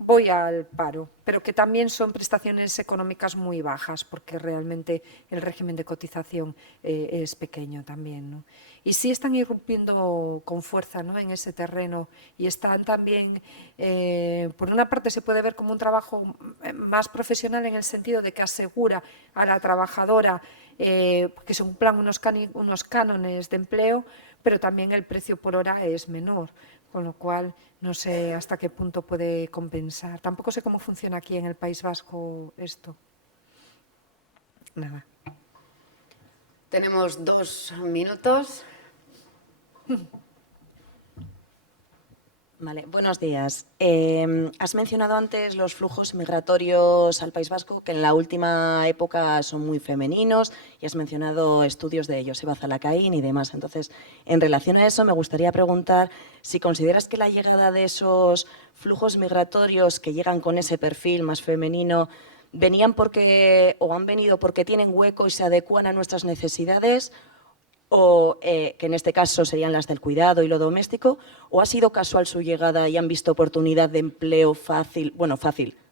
voy al paro, pero que también son prestaciones económicas muy bajas, porque realmente el régimen de cotización es pequeño también, ¿no? Y sí están irrumpiendo con fuerza, ¿no? En ese terreno, y están también, por una parte se puede ver como un trabajo más profesional en el sentido de que asegura a la trabajadora que se cumplan unos cánones de empleo, pero también el precio por hora es menor, con lo cual no sé hasta qué punto puede compensar. Tampoco sé cómo funciona aquí en el País Vasco esto. Nada. Tenemos 2 minutos. Vale, buenos días. Has mencionado antes los flujos migratorios al País Vasco, que en la última época son muy femeninos, y has mencionado estudios de Joseba Zalacaín y demás. Entonces, en relación a eso, me gustaría preguntar si consideras que la llegada de esos flujos migratorios que llegan con ese perfil más femenino venían porque, o han venido porque tienen hueco y se adecúan a nuestras necesidades, o que en este caso serían las del cuidado y lo doméstico, o ha sido casual su llegada y han visto oportunidad de empleo fácil,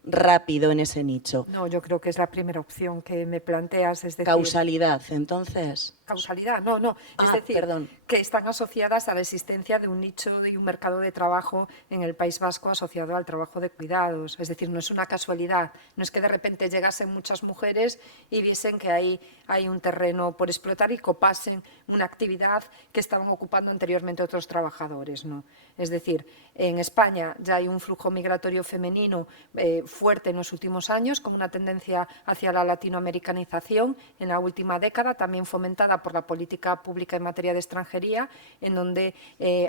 rápido en ese nicho. No, yo creo que es la primera opción que me planteas, es decir… ¿Causalidad, entonces? Causalidad, no. Es decir, perdón. que están asociadas a la existencia de un nicho y un mercado de trabajo en el País Vasco asociado al trabajo de cuidados. Es decir, no es una casualidad, no es que de repente llegasen muchas mujeres y viesen que ahí hay un terreno por explotar y copasen una actividad que estaban ocupando anteriormente otros trabajadores, no. Es decir, en España ya hay un flujo migratorio femenino fuerte en los últimos años, con una tendencia hacia la latinoamericanización en la última década, también fomentada por la política pública en materia de extranjería, en donde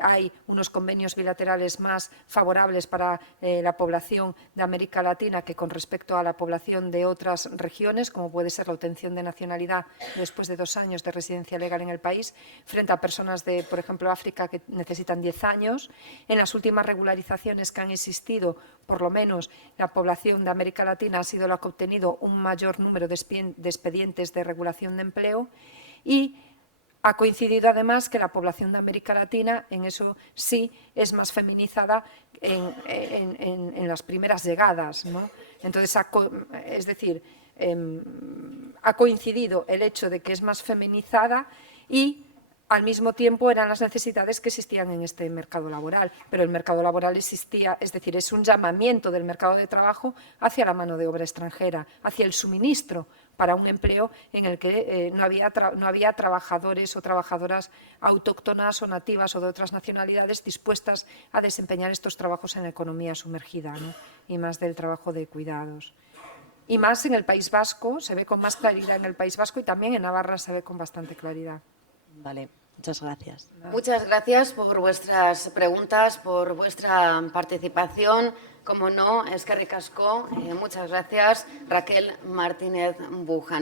hay unos convenios bilaterales más favorables para la población de América Latina que con respecto a la población de otras regiones, como puede ser la obtención de nacionalidad después de 2 años de residencia legal en el país, frente a personas de, por ejemplo, África que necesitan 10 años. En las últimas regularizaciones que han existido, por lo menos la población de América Latina ha sido la que ha obtenido un mayor número de expedientes de regulación de empleo, y ha coincidido además que la población de América Latina en eso sí es más feminizada en las primeras llegadas, ¿no? Entonces, es decir, ha coincidido el hecho de que es más feminizada y al mismo tiempo eran las necesidades que existían en este mercado laboral, pero el mercado laboral existía, es decir, es un llamamiento del mercado de trabajo hacia la mano de obra extranjera, hacia el suministro para un empleo en el que no había trabajadores o trabajadoras autóctonas o nativas o de otras nacionalidades dispuestas a desempeñar estos trabajos en la economía sumergida, ¿no? Y más del trabajo de cuidados. Y más en el País Vasco, se ve con más claridad en el País Vasco, y también en Navarra se ve con bastante claridad. Vale, muchas gracias. Muchas gracias por vuestras preguntas, por vuestra participación. Como no, eskerrik asko, muchas gracias, Raquel Martínez Buján.